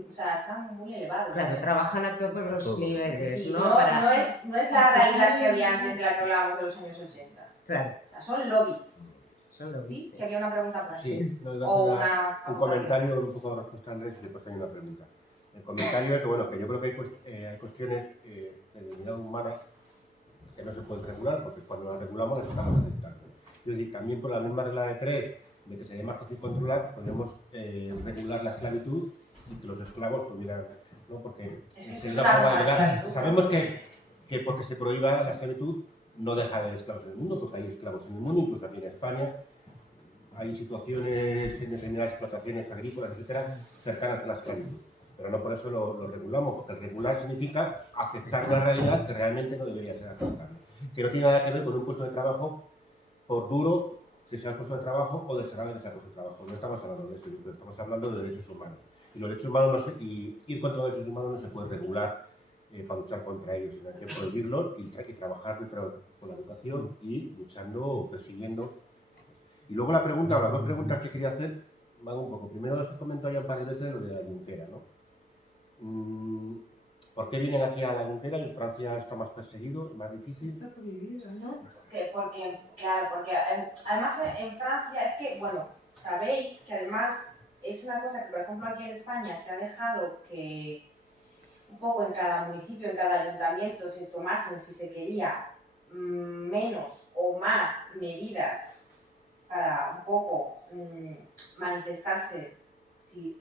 o sea, están muy elevados. Claro, trabajan a todos los Todos. niveles, Sí, ¿no? no es la realidad que había antes de la que hablábamos de los años 80. Claro, O sea, son lobbies. solo ¿Sí? dice. Que había una pregunta para Sí, no, iba a O hacer una... un comentario, un poco de respuesta a Andrés y después también una pregunta. El comentario es que, bueno, que yo creo que hay cuestiones de dignidad humana que no se pueden regular, porque cuando las regulamos las estamos aceptando. Es decir, también por la misma regla de 3, de que sería más fácil controlar, podemos regular la esclavitud y que los esclavos tuvieran, ¿no? Porque Es que es es la una forma forma de legal. esclavitud. Sabemos que porque se prohíba la esclavitud no deja de haber esclavos en el mundo, porque hay esclavos en el mundo, incluso aquí en España hay situaciones en determinadas explotaciones agrícolas, etcétera, cercanas a la esclavitud. Pero no por eso lo regulamos, porque regular significa aceptar una realidad que realmente no debería ser aceptable. Que no tiene nada que ver con un puesto de trabajo, por duro que sea el puesto de trabajo o desagradable que sea el puesto de trabajo. No estamos hablando de eso, estamos hablando de derechos humanos. Y los derechos humanos y ir contra los derechos humanos no se puede regular para luchar contra ellos, sino hay que prohibirlos y trabajar con la educación y luchando o persiguiendo. Y luego la pregunta, las dos preguntas que quería hacer van un poco. Primero, os comentó ya un par de veces lo de la Junquera, ¿no? ¿Por qué vienen aquí a la Junquera y en Francia está más perseguido, más difícil? Está prohibido, ¿no? Porque además en Francia es que, bueno, sabéis que además es una cosa que, por ejemplo, aquí en España se ha dejado que un poco en cada municipio, en cada ayuntamiento se tomasen, si se quería, menos o más medidas para un poco manifestarse si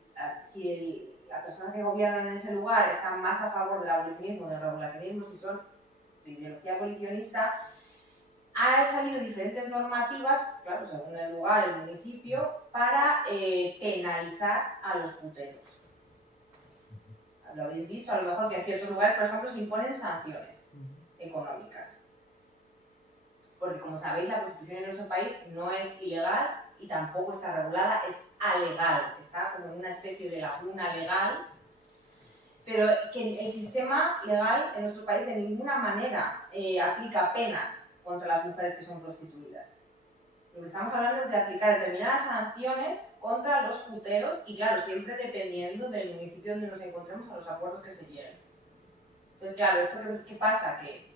la persona que gobierna en ese lugar está más a favor del abolicionismo o del regulacionismo, si son de ideología abolicionista. Han salido diferentes normativas, claro, según el lugar, el municipio, para penalizar a los puteros. Lo habéis visto, a lo mejor que en ciertos lugares, por ejemplo, se imponen sanciones económicas. Porque, como sabéis, la prostitución en nuestro país no es ilegal y tampoco está regulada, es alegal. Está como en una especie de laguna legal, pero que el sistema legal en nuestro país de ninguna manera aplica penas contra las mujeres que son prostituidas. Lo que estamos hablando es de aplicar determinadas sanciones contra los puteros y, claro, siempre dependiendo del municipio donde nos encontremos a los acuerdos que se lleguen. Entonces, claro, ¿esto qué pasa? Que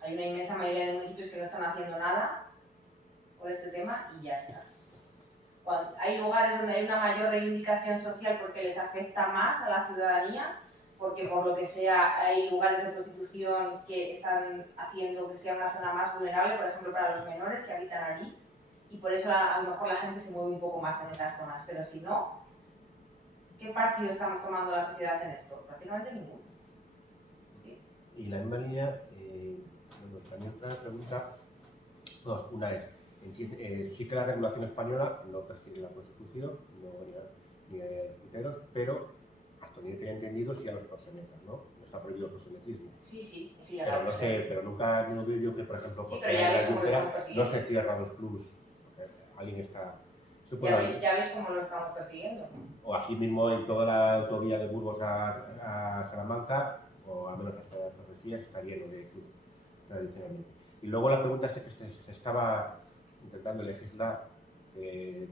hay una inmensa mayoría de municipios que no están haciendo nada por este tema y ya está. Hay lugares donde hay una mayor reivindicación social porque les afecta más a la ciudadanía, porque por lo que sea hay lugares de prostitución que están haciendo que sea una zona más vulnerable, por ejemplo para los menores que habitan allí, y por eso a lo mejor la gente se mueve un poco más en esas zonas, pero si no, ¿qué partido estamos tomando la sociedad en esto? Prácticamente ninguno. ¿Sí? Y la misma línea, bueno, también otra pregunta, dos, una es, sí que la regulación española no persigue la prostitución, ni a los puteros, pero hasta donde tenía entendido sí a los proxenetas, ¿no? No está prohibido el proxenetismo. Sí, Pero no sé, pero nunca he oído que, por ejemplo, Sí, porque pero ya ves la cómo lo Junquera están persiguiendo. no se cierran los clubs, porque alguien está... Ya veis cómo lo estamos persiguiendo. O aquí mismo en toda la autovía de Burgos a Salamanca, o a menos hasta Torresías, está lleno de clubs tradicionalmente. Y luego la pregunta es que se estaba intentando legislar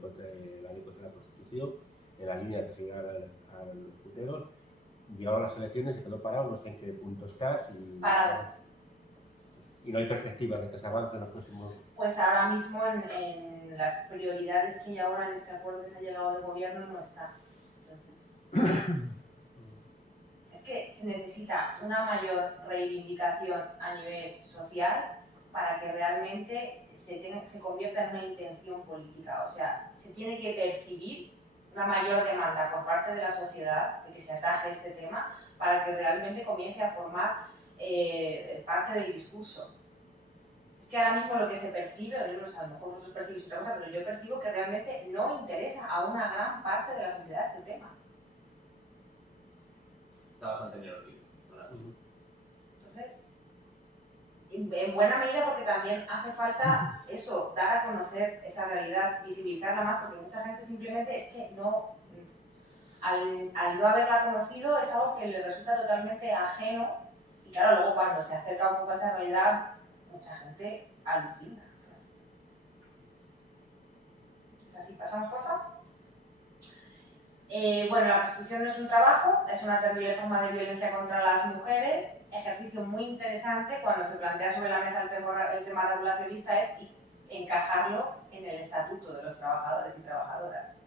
contra la ley contra la prostitución, en la línea que se llega a los puteros. Llegaron las elecciones, se quedó parado, no sé en qué punto está. Parado. Y no hay perspectivas de que se avance en los próximos... Pues ahora mismo en las prioridades que hay ahora en este acuerdo que se ha llegado de gobierno no está. Entonces, es que se necesita una mayor reivindicación a nivel social para que realmente se convierta en una intención política. O sea, se tiene que percibir una mayor demanda por parte de la sociedad de que se ataje este tema para que realmente comience a formar parte del discurso. Es que ahora mismo lo que se percibe, a lo mejor vosotros percibís otra cosa, pero yo percibo que realmente no interesa a una gran parte de la sociedad este tema. Está bastante negativo. Entonces, en buena medida porque también hace falta eso, dar a conocer esa realidad, visibilizarla más, porque mucha gente simplemente es que no, al no haberla conocido es algo que le resulta totalmente ajeno y claro, luego cuando se acerca un poco a esa realidad, mucha gente alucina. Entonces, así pasamos, por favor. Bueno, la prostitución no es un trabajo, es una terrible forma de violencia contra las mujeres. Ejercicio muy interesante cuando se plantea sobre la mesa el tema regulacionista es encajarlo en el estatuto de los trabajadores y trabajadoras.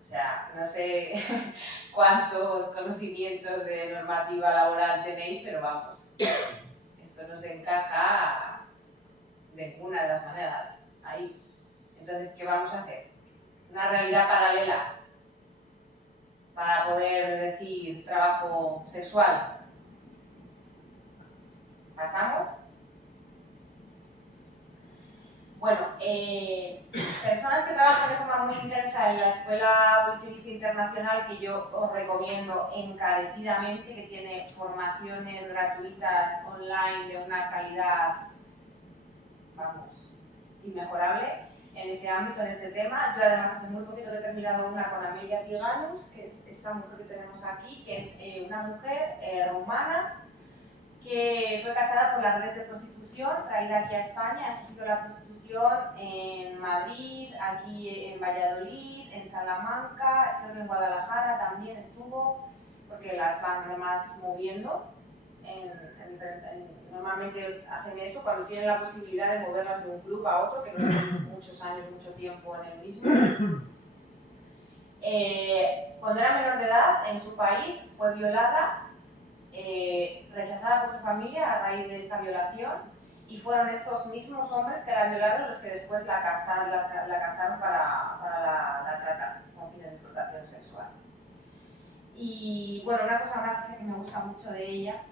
O sea, no sé cuántos conocimientos de normativa laboral tenéis, pero vamos, esto no se encaja de ninguna de las maneras ahí. Entonces, ¿qué vamos a hacer? Una realidad paralela para poder decir trabajo sexual. ¿Pasamos? Bueno, personas que trabajan de forma muy intensa en la Escuela Abolicionista Internacional, que yo os recomiendo encarecidamente, que tiene formaciones gratuitas online de una calidad, vamos, inmejorable en este ámbito, en este tema. Yo además hace muy poquito que he terminado una con Amelia Tiganus, que es esta mujer que tenemos aquí, que es una mujer rumana que fue captada por las redes de prostitución, traída aquí a España, ha ejercido la prostitución en Madrid, aquí en Valladolid, en Salamanca, creo que en Guadalajara también estuvo, porque las van además moviendo. Normalmente hacen eso cuando tienen la posibilidad de moverlas de un club a otro, que no son muchos años, mucho tiempo en el mismo. Cuando era menor de edad, en su país, fue violada, rechazada por su familia a raíz de esta violación, y fueron estos mismos hombres que la violaron los que después la captaron para la trata con fines de explotación sexual. Y bueno, una frase que me gusta mucho de ella,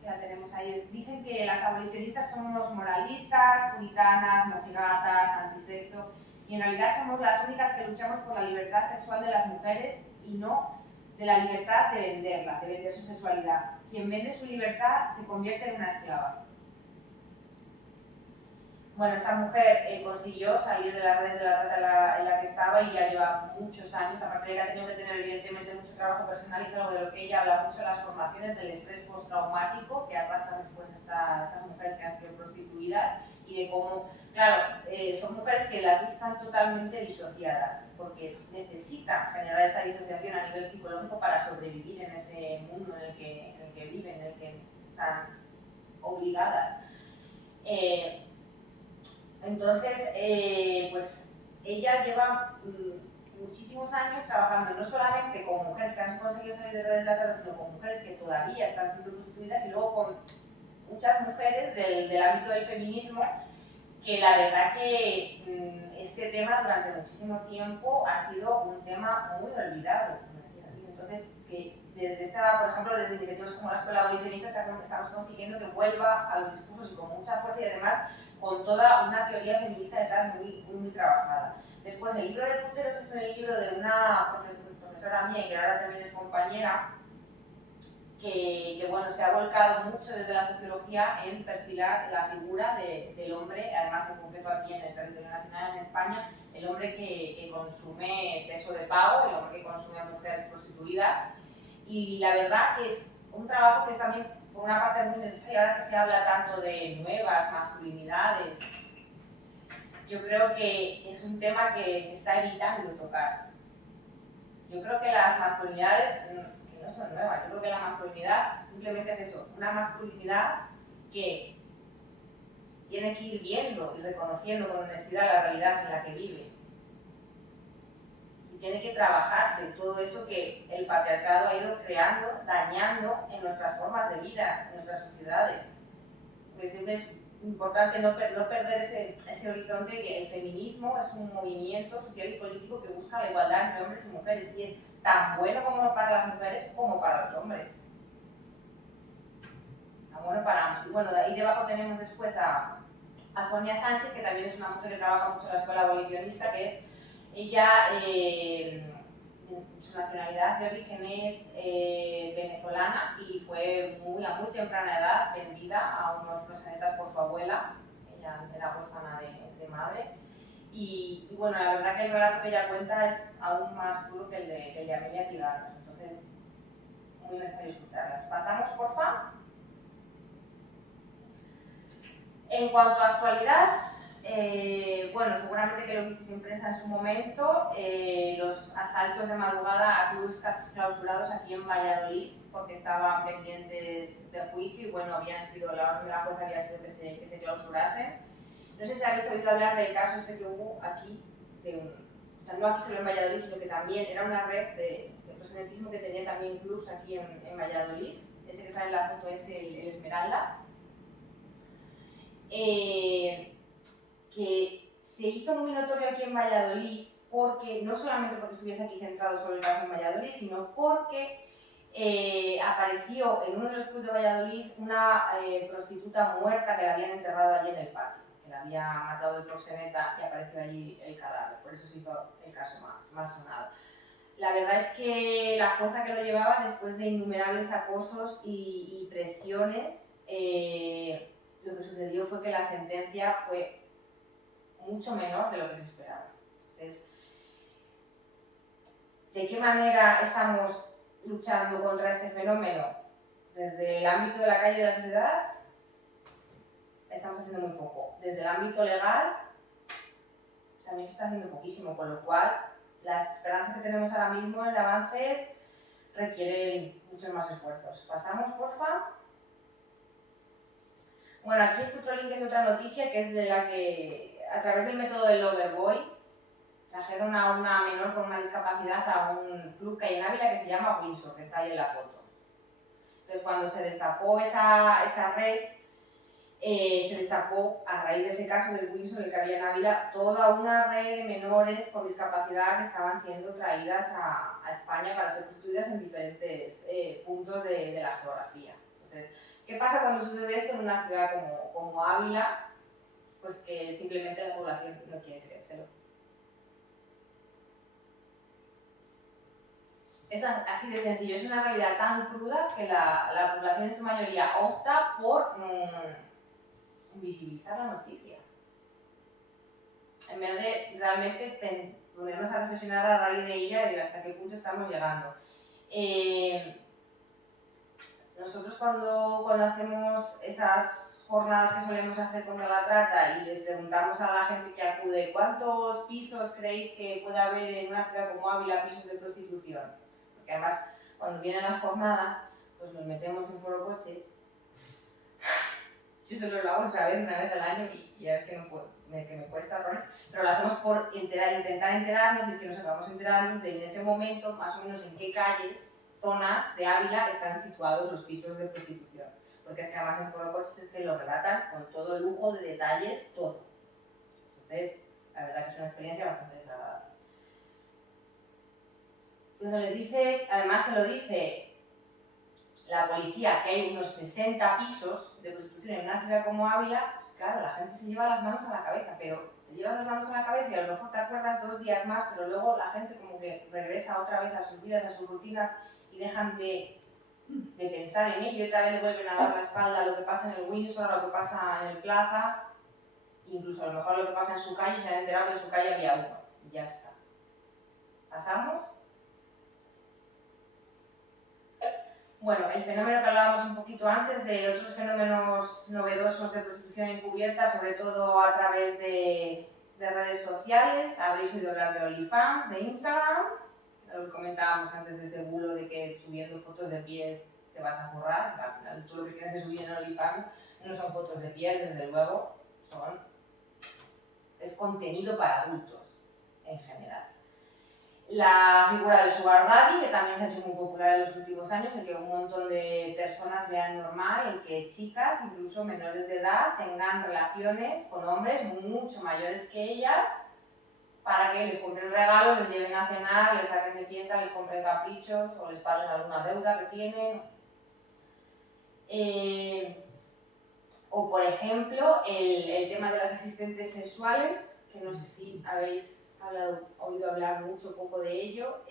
que la tenemos ahí, dicen que las abolicionistas somos moralistas, puritanas, mojigatas, antisexo, y en realidad somos las únicas que luchamos por la libertad sexual de las mujeres y no de la libertad de venderla, de vender su sexualidad. Quien vende su libertad se convierte en una esclava. Bueno, esta mujer consiguió salir de las redes de la trata en la que estaba y ya lleva muchos años, aparte de que ha tenido que tener evidentemente mucho trabajo personal, y es algo de lo que ella habla mucho en las formaciones, del estrés postraumático que arrastran después estas mujeres que han sido prostituidas, y de cómo, claro, son mujeres que las ves están totalmente disociadas, porque necesitan generar esa disociación a nivel psicológico para sobrevivir en ese mundo en el que viven, en el que están obligadas. Entonces, pues ella lleva muchísimos años trabajando no solamente con mujeres que han conseguido salir de redes de la trata, sino con mujeres que todavía están siendo prostituidas, y luego con muchas mujeres del ámbito del feminismo, que la verdad que este tema durante muchísimo tiempo ha sido un tema muy olvidado. Entonces, que por ejemplo, desde iniciativas como la Escuela Abolicionista estamos consiguiendo que vuelva a los discursos y con mucha fuerza, y además con toda una teoría feminista detrás muy trabajada. Después, el libro de puteros es el libro de una profesora mía, que ahora también es compañera, que bueno, se ha volcado mucho desde la sociología en perfilar la figura del hombre, además en concreto aquí en el territorio nacional, en España, el hombre que consume sexo de pago, el hombre que consume a mujeres prostituidas, y la verdad que es un trabajo que es también, por una parte, muy necesario. Ahora que se habla tanto de nuevas masculinidades, yo creo que es un tema que se está evitando tocar. Yo creo que las masculinidades, que no son nuevas, yo creo que la masculinidad simplemente es eso, una masculinidad que tiene que ir viendo y reconociendo con honestidad la realidad en la que vive. Tiene que trabajarse todo eso que el patriarcado ha ido creando, dañando en nuestras formas de vida, en nuestras sociedades. Porque siempre es importante no perder ese horizonte que el feminismo es un movimiento social y político que busca la igualdad entre hombres y mujeres y es tan bueno como para las mujeres como para los hombres. Tan bueno para ambos. Y bueno, de ahí debajo tenemos después a Sonia Sánchez, que también es una mujer que trabaja mucho en la escuela abolicionista, que es ella, su nacionalidad de origen es venezolana y fue a muy temprana edad vendida a unos proxenetas por su abuela. Ella era huérfana de madre. Y bueno, la verdad que el relato que ella cuenta es aún más duro que el de Amelia Tiganos. Entonces, muy necesario escucharlas. Pasamos, porfa. En cuanto a actualidad, bueno, seguramente que lo visteis en prensa en su momento, los asaltos de madrugada a clubes clausurados aquí en Valladolid, porque estaban pendientes de juicio y bueno, la orden de la jueza había sido que se clausurasen. No sé si habéis oído hablar del caso ese que hubo aquí, o sea, no aquí solo en Valladolid, sino que también era una red de proxenetismo que tenía también clubs aquí en Valladolid, ese que sale en la foto es el Esmeralda. Que se hizo muy notorio aquí en Valladolid, no solamente porque estuviese aquí centrado sobre el caso en Valladolid, sino porque apareció en uno de los clubes de Valladolid una prostituta muerta que la habían enterrado allí en el patio, que la había matado el proxeneta y apareció allí el cadáver, por eso se hizo el caso más sonado. La verdad es que la jueza que lo llevaba, después de innumerables acosos y presiones, lo que sucedió fue que la sentencia fue mucho menor de lo que se esperaba. Entonces, ¿de qué manera estamos luchando contra este fenómeno? Desde el ámbito de la calle de la sociedad, estamos haciendo muy poco. Desde el ámbito legal, también se está haciendo poquísimo, con lo cual las esperanzas que tenemos ahora mismo en avances requieren muchos más esfuerzos. Pasamos, porfa. Bueno, aquí este otro link es otra noticia que es de la que, a través del método del Loverboy, trajeron a una menor con una discapacidad a un club que hay en Ávila que se llama Windsor, que está ahí en la foto. Entonces, cuando se destapó esa red, se destapó, a raíz de ese caso del Windsor, el que había en Ávila, toda una red de menores con discapacidad que estaban siendo traídas a España para ser prostituidas en diferentes puntos de la geografía. Entonces, ¿qué pasa cuando sucede esto en una ciudad como Ávila? Pues que simplemente la población no quiere creérselo. Es así de sencillo, es una realidad tan cruda que la población en su mayoría opta por visibilizar la noticia. En vez de realmente ponernos a reflexionar a raíz de ella y hasta qué punto estamos llegando. Nosotros cuando hacemos esas jornadas que solemos hacer contra la trata y le preguntamos a la gente que acude ¿cuántos pisos creéis que puede haber en una ciudad como Ávila, pisos de prostitución? Porque además cuando vienen las jornadas pues nos metemos en Foro Coches. Yo solo lo hago una vez al año y ya es que me cuesta horrores, pero lo hacemos por intentar enterarnos y es que nos acabamos enterarnos de en ese momento más o menos en qué calles, zonas de Ávila están situados los pisos de prostitución. Porque es que además en Foro Coches es que lo relatan con todo el lujo de detalles, todo. Entonces, la verdad que es una experiencia bastante desagradable. Cuando les dices, además se lo dice la policía, que hay unos 60 pisos de prostitución en una ciudad como Ávila, pues claro, la gente se lleva las manos a la cabeza, pero te llevas las manos a la cabeza y a lo mejor te acuerdas 2 días más, pero luego la gente como que regresa otra vez a sus vidas, a sus rutinas y dejan de pensar en ello y otra vez le vuelven a dar la espalda a lo que pasa en el Windsor, a lo que pasa en el Plaza, incluso a lo mejor lo que pasa en su calle, se han enterado que en su calle había uno y ya está. ¿Pasamos? Bueno, el fenómeno que hablábamos un poquito antes de otros fenómenos novedosos de prostitución encubierta, sobre todo a través de redes sociales. Habréis oído hablar de OnlyFans, de Instagram. Lo comentábamos antes de ese bulo de que subiendo fotos de pies te vas a forrar. Al final, tú lo que tienes que subir en OnlyFans no son fotos de pies, desde luego, es contenido para adultos en general. La figura del sugar daddy, que también se ha hecho muy popular en los últimos años, el que un montón de personas vean normal el que chicas, incluso menores de edad, tengan relaciones con hombres mucho mayores que ellas para que les compren regalos, les lleven a cenar, les saquen de fiesta, les compren caprichos o les paguen alguna deuda que tienen. O, por ejemplo, el tema de las asistentes sexuales, que no sé si habéis oído hablar mucho o poco de ello.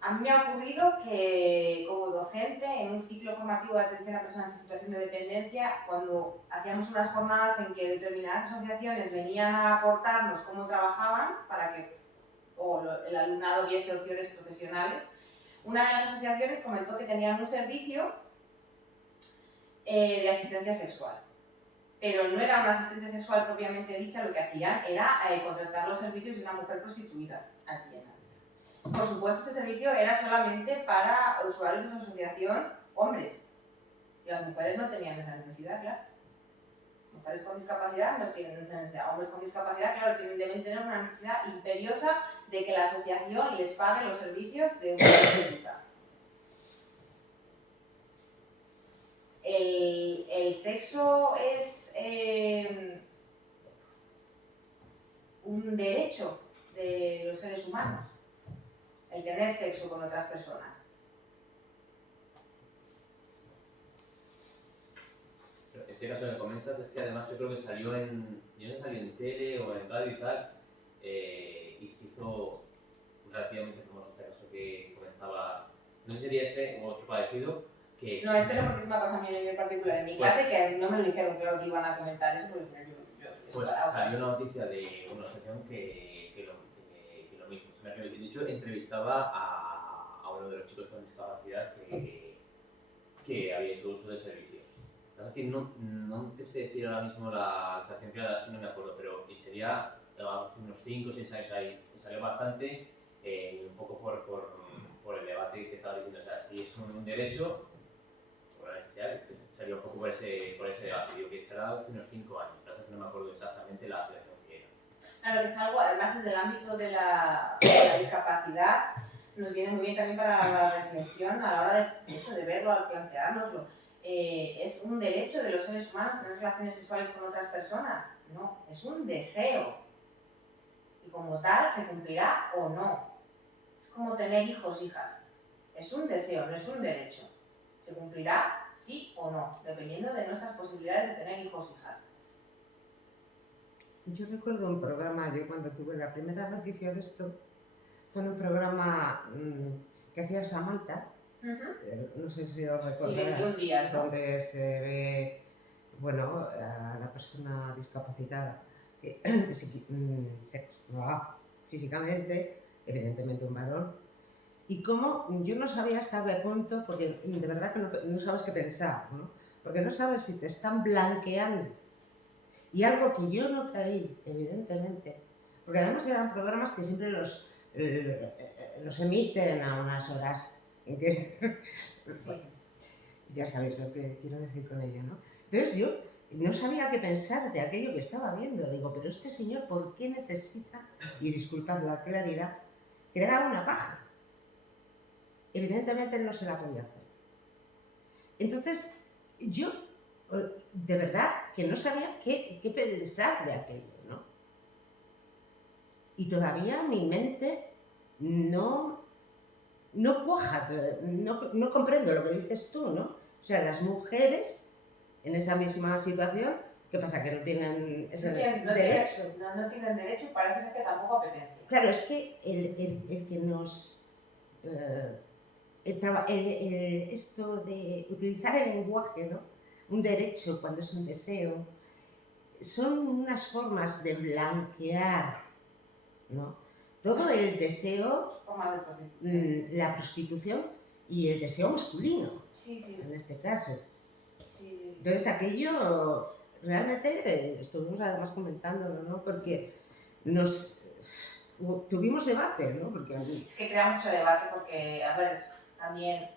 A mí me ha ocurrido que como docente en un ciclo formativo de atención a personas en situación de dependencia, cuando hacíamos unas jornadas en que determinadas asociaciones venían a aportarnos cómo trabajaban para que el alumnado viese opciones profesionales, una de las asociaciones comentó que tenían un servicio de asistencia sexual. Pero no era una asistente sexual propiamente dicha, lo que hacían era contratar los servicios de una mujer prostituida aquí en Ávila. Por supuesto, este servicio era solamente para usuarios de su asociación hombres. Y las mujeres no tenían esa necesidad, claro. Mujeres con discapacidad no tienen esa necesidad. Hombres con discapacidad, claro, deben tener una necesidad imperiosa de que la asociación les pague los servicios de una prostituta. El sexo es un derecho de los seres humanos, el tener sexo con otras personas. Este caso que comentas es que además yo creo que salió en tele o en radio y tal, y se hizo relativamente famoso este caso que comentabas. No sé si sería este o otro parecido. No, este no, porque se me ha pasado a mí en particular en mi clase, que no me lo dijeron, claro, que iban a comentar eso, porque pues salió una noticia de una asociación que lo mismo. De hecho, entrevistaba a uno de los chicos con discapacidad que había hecho uso del servicio. La verdad es que no te sé decir ahora mismo la asociación que era, no me acuerdo, pero sería hace unos 5 o 6 años ahí, salió bastante, un poco por el debate que estaba diciendo. O sea, si es un derecho, salió un poco por ese debate. Digo que será hace unos 5 años, la verdad es que no me acuerdo exactamente la asociación que era. Claro, que es algo, además desde el ámbito de la discapacidad, nos viene muy bien también para la reflexión a la hora de verlo, al planteárnoslo. ¿Es un derecho de los seres humanos tener relaciones sexuales con otras personas? No, es un deseo. Y como tal, se cumplirá o no. Es como tener hijos, hijas. Es un deseo, no es un derecho. Se cumplirá sí o no, dependiendo de nuestras posibilidades de tener hijos, hijas. Yo recuerdo un programa, yo cuando tuve la primera noticia de esto, fue un programa que hacía Samantha, no sé si os recordáis, sí, ¿no? donde se ve, bueno, a la persona discapacitada que se exploraba físicamente, evidentemente un varón, y cómo yo no sabía hasta qué punto, porque de verdad que no sabes qué pensar, ¿no? Porque no sabes si te están blanqueando. Y algo que yo no caí, evidentemente, porque además eran programas que siempre los emiten a unas horas en que... Bueno, ya sabéis lo que quiero decir con ello, ¿no? Entonces yo no sabía qué pensar de aquello que estaba viendo. Digo, pero este señor, ¿por qué necesita, y disculpad la claridad, que le haga una paja? Evidentemente él no se la podía hacer. Entonces, yo de verdad que no sabía qué pensar de aquello, ¿no? Y todavía mi mente no cuaja, no comprendo lo que dices tú, ¿no? O sea, las mujeres en esa misma situación, ¿qué pasa? ¿Que no tienen ese derecho? No tienen derecho y parece ser que tampoco apetece. Claro, es que el que nos... esto de utilizar el lenguaje, ¿no? Un derecho cuando es un deseo, son unas formas de blanquear, ¿no? Todo el deseo, la prostitución y el deseo masculino, en este caso. Entonces aquello realmente estuvimos además comentándolo, ¿no? Porque tuvimos debate, ¿no? Porque es que crea mucho debate porque, a ver, también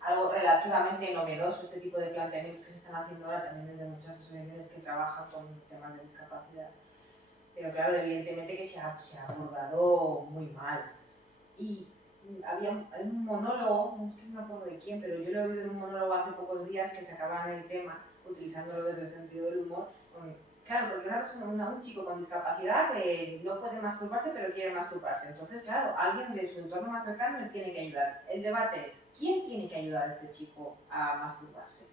algo relativamente novedoso este tipo de planteamientos que se están haciendo ahora también desde muchas asociaciones que trabajan con temas de discapacidad. Pero claro, evidentemente que se ha abordado muy mal. Y hay un monólogo, no es que no me acuerdo de quién, pero yo lo he oído en un monólogo hace pocos días que sacaban el tema, utilizándolo desde el sentido del humor. Claro, porque una persona, un chico con discapacidad que no puede masturbarse pero quiere masturbarse. Entonces, claro, alguien de su entorno más cercano le tiene que ayudar. El debate es, ¿quién tiene que ayudar a este chico a masturbarse?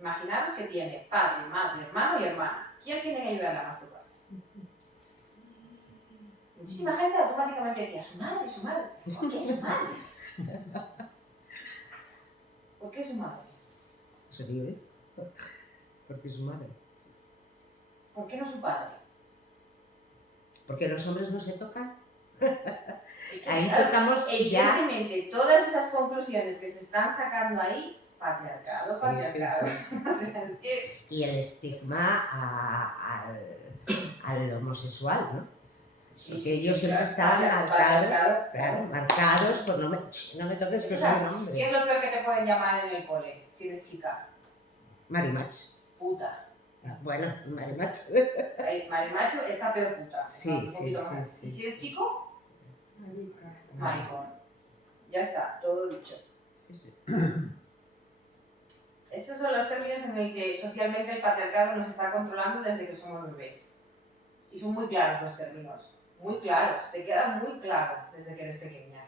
Imaginaros que tiene padre, madre, hermano y hermana. ¿Quién tiene que ayudarle a masturbarse? Muchísima gente automáticamente decía, su madre, su madre. ¿Por qué su madre? ¿Por qué su madre? Se vive. Porque es su madre. ¿Por qué no su padre? Porque los hombres no se tocan. Es que, Ahí claro, tocamos ya. evidentemente, todas esas conclusiones que se están sacando ahí, patriarcado, Sí, patriarcado. sí, O sea, es que... Y el estigma al homosexual, ¿no? Porque ellos siempre estaban marcados por no me toques que soy un hombre. ¿Qué es lo peor que te pueden llamar en el cole si eres chica? Marimacho. Puta. Bueno, marimacho. Marimacho está peor puta. Sí, ¿no? sí, Más. sí, ¿Y sí, si eres chico? Marica. Maricón. Ya está, todo dicho. Sí, sí. Estos son los términos en los que socialmente el patriarcado nos está controlando desde que somos bebés. Y son muy claros los términos. Muy claros. Te queda muy claro desde que eres pequeña.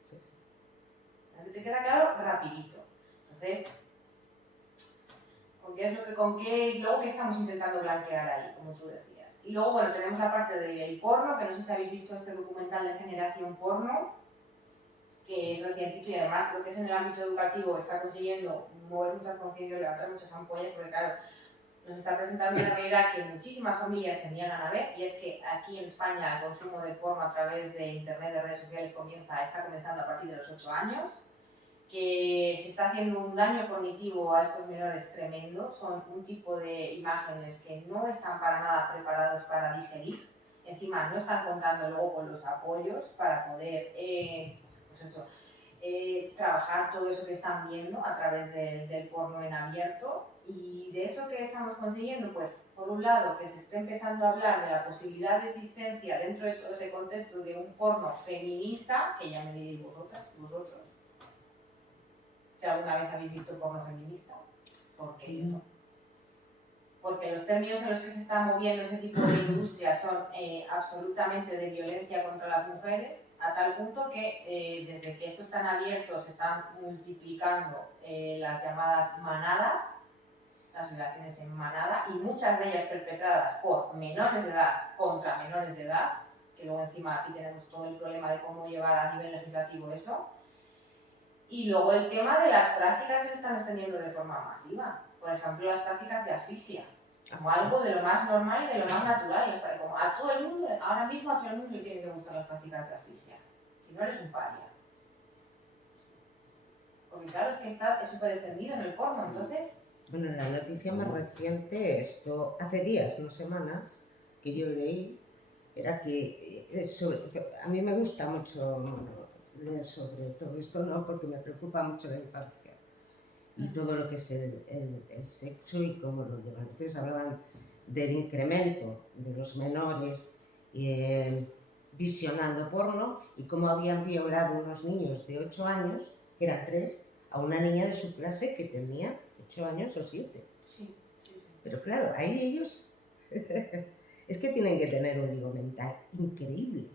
Sí. Te queda claro rapidito. Entonces, ¿con qué luego que estamos intentando blanquear ahí, como tú decías? Y luego, bueno, tenemos la parte del porno, que no sé si habéis visto este documental de Generación Porno, que es recientito y además creo que es en el ámbito educativo, está consiguiendo mover muchas conciencias, levantar muchas ampollas, porque claro, nos está presentando una realidad que muchísimas familias se niegan a ver, y es que aquí en España el consumo de porno a través de internet, de redes sociales, está comenzando a partir de los 8 años, que se está haciendo un daño cognitivo a estos menores tremendo, son un tipo de imágenes que no están para nada preparados para digerir, encima no están contando luego con los apoyos para poder, trabajar todo eso que están viendo a través del porno en abierto. Y de eso que estamos consiguiendo, pues por un lado que se esté empezando a hablar de la posibilidad de existencia dentro de todo ese contexto de un porno feminista, que ya me diréis vosotros, si alguna vez habéis visto porno feminista, ¿por qué no? Porque los términos en los que se está moviendo ese tipo de industria son absolutamente de violencia contra las mujeres, a tal punto que desde que esto están abiertos se están multiplicando las llamadas manadas, las violaciones en manada, y muchas de ellas perpetradas por menores de edad contra menores de edad, que luego encima aquí tenemos todo el problema de cómo llevar a nivel legislativo eso. Y luego el tema de las prácticas que se están extendiendo de forma masiva. Por ejemplo, las prácticas de asfixia, como algo de lo más normal y de lo más natural. Como a todo el mundo, ahora mismo a todo el mundo le tienen que gustar las prácticas de asfixia. Si no, eres un paria. Porque claro, es que es súper extendido en el porno, entonces... Bueno, la noticia más reciente, esto hace días, no semanas, que yo leí, era que a mí me gusta mucho leer sobre todo esto, ¿no? Porque me preocupa mucho la infancia y todo lo que es el sexo y cómo lo llevan. Entonces hablaban del incremento de los menores visionando porno y cómo habían violado unos niños de 8 años, que eran 3, a una niña de su clase que tenía 8 años o 7. Sí. Pero claro, ahí ellos es que tienen que tener un lío mental increíble.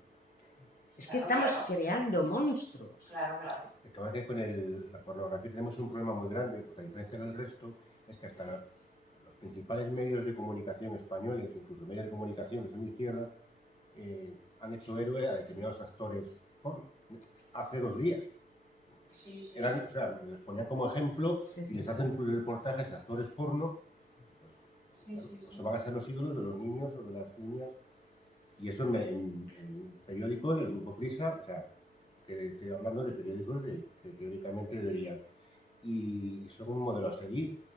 Es que estamos creando monstruos. Claro. De todas maneras, con la pornografía tenemos un problema muy grande, porque a diferencia del resto, es que hasta los principales medios de comunicación españoles, incluso medios de comunicación que son de izquierda, han hecho héroe a determinados actores porno. Hace 2 días. Sí. Les ponían como ejemplo y les hacen reportajes de actores porno, pues van a ser los ídolos de los niños o de las niñas. Y eso en periódicos del Grupo Prisa, o sea, que estoy hablando de periódicos que teóricamente deberían. Y son un modelo a seguir,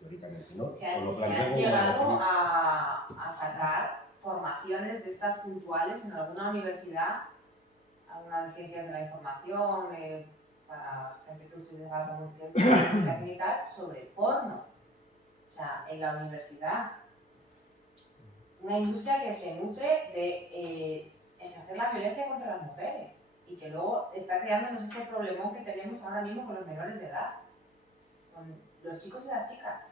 teóricamente, ¿no? Se han llegado a sacar formaciones de estas puntuales en alguna universidad, alguna de ciencias de la información, para gente que utiliza la comunicación y tal, sobre porno. O sea, en la universidad. una industria que se nutre de ejercer la violencia contra las mujeres y que luego está creándonos este problemón que tenemos ahora mismo con los menores de edad, con los chicos y las chicas.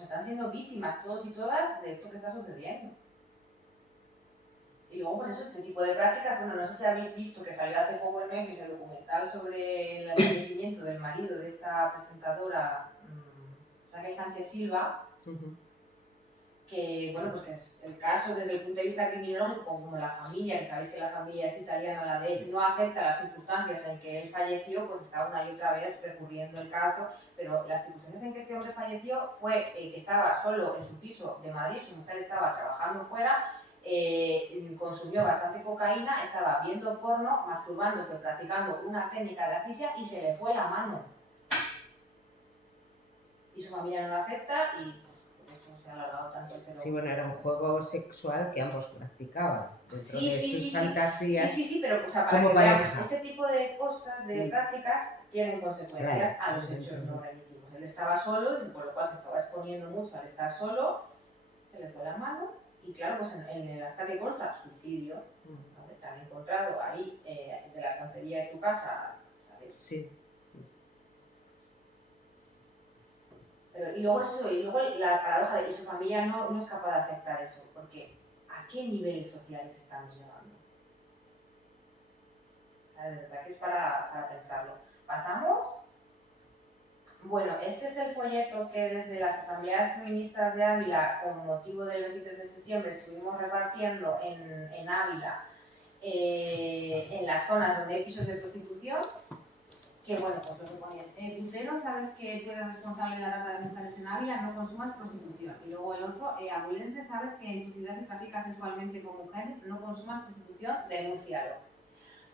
Están siendo víctimas todos y todas de esto que está sucediendo. Y luego, pues eso, este tipo de prácticas, bueno, no sé si habéis visto que salió hace poco en Netflix el documental sobre el fallecimiento del marido de esta presentadora, Raquel Sánchez Silva, que, bueno, pues que es el caso desde el punto de vista criminológico, como la familia, que sabéis que la familia es italiana, la de él, no acepta las circunstancias en que él falleció, pues está una y otra vez recurriendo el caso, pero las circunstancias en que este hombre falleció fue que estaba solo en su piso de Madrid, su mujer estaba trabajando fuera, consumió bastante cocaína, estaba viendo porno, masturbándose, practicando una técnica de asfixia y se le fue la mano. Y su familia no lo acepta y pues, por eso se ha alargado tanto el pelo. Sí, bueno, era un juego sexual que ambos practicaban dentro de sus Sí, fantasías. pero o sea, para como que veamos, pareja. este tipo de cosas, de prácticas, tienen consecuencias Claro. a los hechos no delictivos. Él estaba solo, y por lo cual se estaba exponiendo mucho al estar solo, se le fue la mano. Y claro, pues en el acta que consta, suicidio, ¿vale? Te han encontrado ahí, de la estantería de tu casa, ¿sabes? Sí. Pero, y luego es eso, y luego la paradoja de que su familia no es capaz de aceptar eso, porque ¿a qué niveles sociales estamos llegando? O sea, de verdad que es para pensarlo. ¿Pasamos? Bueno, este es el folleto que desde las asambleas feministas de Ávila, con motivo del 23 de septiembre, estuvimos repartiendo en Ávila, en las zonas donde hay pisos de prostitución, que bueno, pues lo que ponías, usted no sabes que tú eres responsable de la trata de mujeres en Ávila, no consumas prostitución. Y luego el otro, abulense, sabes que en tu ciudad se trafica sexualmente con mujeres, no consumas prostitución, denúncialo.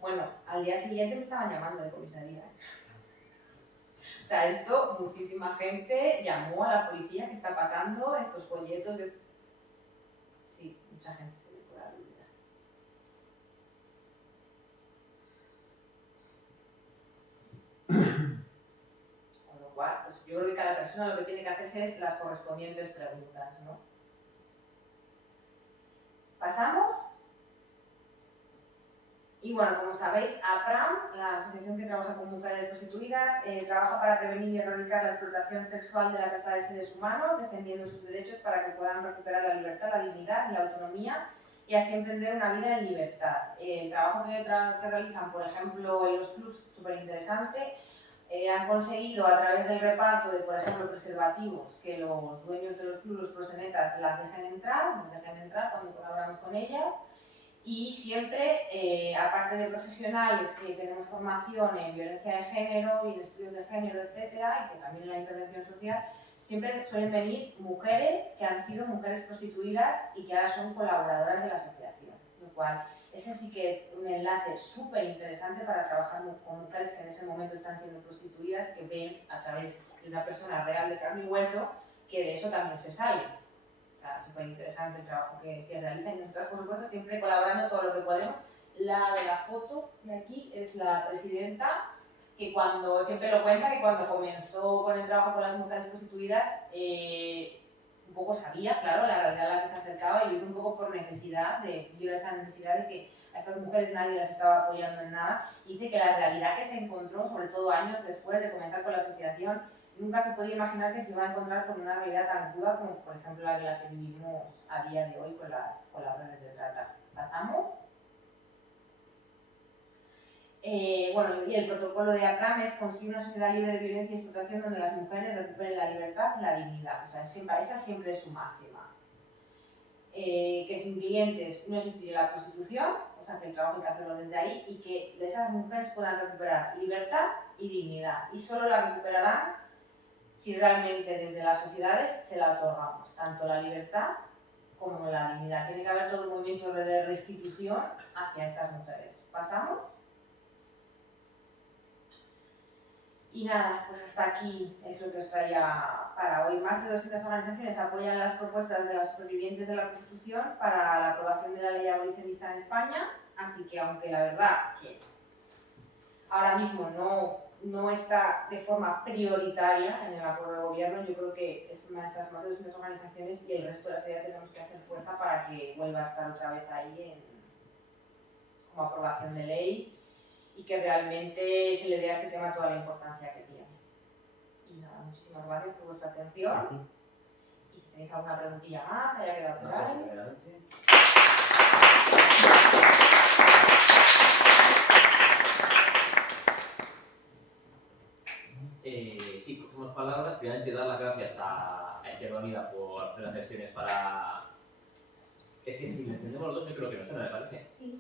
Bueno, al día siguiente me estaban llamando de comisaría, O sea, esto, muchísima gente llamó a la policía que está pasando estos folletos de... Sí, mucha gente se le fue la vida. Con lo cual, pues yo creo que cada persona lo que tiene que hacerse es las correspondientes preguntas, ¿no? ¿Pasamos? Y bueno, como sabéis, APRAM, la asociación que trabaja con mujeres prostituidas, trabaja para prevenir y erradicar la explotación sexual de la trata de seres humanos, defendiendo sus derechos para que puedan recuperar la libertad, la dignidad y la autonomía y así emprender una vida en libertad. El trabajo que realizan, por ejemplo, en los clubs, súper interesante, han conseguido a través del reparto de, por ejemplo, preservativos, que los dueños de los clubs, los proxenetas, las dejen entrar, nos dejen entrar cuando colaboramos con ellas. Y siempre, aparte de profesionales que tenemos formación en violencia de género y en estudios de género, etcétera, y que también en la intervención social, siempre suelen venir mujeres que han sido mujeres prostituidas y que ahora son colaboradoras de la asociación. Lo cual, ese sí que es un enlace súper interesante para trabajar con mujeres que en ese momento están siendo prostituidas, que ven a través de una persona real de carne y hueso que de eso también se sale. Súper interesante el trabajo que realizan y nosotros, por supuesto, siempre colaborando todo lo que podemos. La de la foto de aquí es la presidenta, que cuando siempre lo cuenta, que cuando comenzó con el trabajo con las mujeres prostituidas, un poco sabía, claro, la realidad a la que se acercaba y lo hizo un poco por necesidad, vio esa necesidad de que a estas mujeres nadie las estaba apoyando en nada, y dice que la realidad que se encontró, sobre todo años después de comenzar con la asociación, nunca se podía imaginar que se iba a encontrar con una realidad tan cruda como, por ejemplo, la que vivimos a día de hoy con las redes de trata. ¿Pasamos? Bueno, y el protocolo de APRAM es construir una sociedad libre de violencia y explotación donde las mujeres recuperen la libertad y la dignidad. O sea, esa siempre es su máxima. Que sin clientes no existiría la prostitución, o sea, que el trabajo hay que hacerlo desde ahí, y que esas mujeres puedan recuperar libertad y dignidad. Y solo la recuperarán si realmente desde las sociedades se la otorgamos, tanto la libertad como la dignidad. Tiene que haber todo un movimiento de restitución hacia estas mujeres. ¿Pasamos? Y nada, pues hasta aquí es lo que os traía para hoy. Más de 200 organizaciones apoyan las propuestas de las supervivientes de la prostitución para la aprobación de la ley abolicionista en España, así que aunque la verdad que ahora mismo no no está de forma prioritaria en el acuerdo de gobierno. Yo creo que es una de esas más de 200 organizaciones y el resto de la sociedad tenemos que hacer fuerza para que vuelva a estar otra vez ahí como aprobación de ley y que realmente se le dé a este tema toda la importancia que tiene. Y nada, muchísimas gracias por vuestra atención. Y si tenéis alguna preguntilla más que haya quedado por ahí. Sí, cogemos palabras. Primeramente, dar las gracias a Izquierda Unida por hacer las gestiones para... Es que si lo entendemos los dos, yo creo que nos suena, me parece. Sí.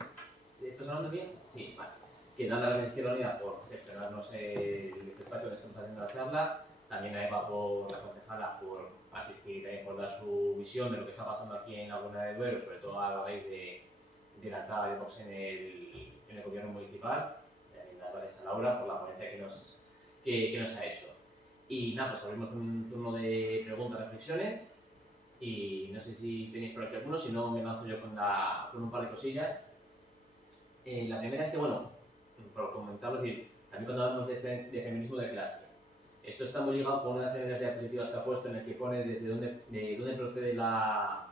¿Está sonando bien? Sí, vale. Que dar las gracias a Izquierda Unida por gestionarnos el espacio que estamos haciendo la charla. También a Eva, por la concejala, por asistir y también por dar su visión de lo que está pasando aquí en Laguna de Duero, sobre todo a la raíz de la entrada de Vox en el gobierno municipal. También dar gracias a Laura por la ponencia que nos ha hecho. Y nada, pues abrimos un turno de preguntas, reflexiones. Y no sé si tenéis por aquí alguno, si no me lanzo yo con un par de cosillas. La primera es que, bueno, por comentarlo, es decir, también cuando hablamos de feminismo de clase, esto está muy ligado con una de las primeras diapositivas que ha puesto en el que pone de dónde procede la...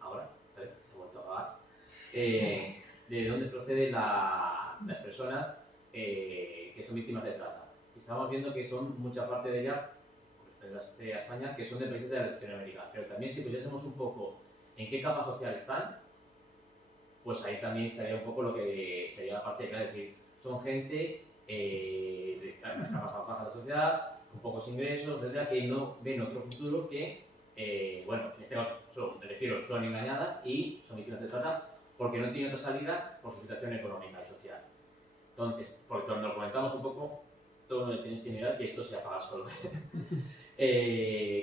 Ahora, ¿sabes? Se ha vuelto a apagar. De dónde proceden las personas que son víctimas de trata. Y estamos viendo que son mucha parte de ellas, de España, que son de países de Latinoamérica. Pero también si pusiésemos un poco en qué capa social están, pues ahí también estaría un poco lo que sería la parte de clase. Es decir, son gente de las capas más bajas de la sociedad, con pocos ingresos, etcétera, que no ven otro futuro que, bueno, en este caso son engañadas y son víctimas de trata porque no tienen otra salida por su situación económica y social. Entonces, porque cuando lo comentamos un poco, todo lo que tenéis que mirar que esto se apaga solo.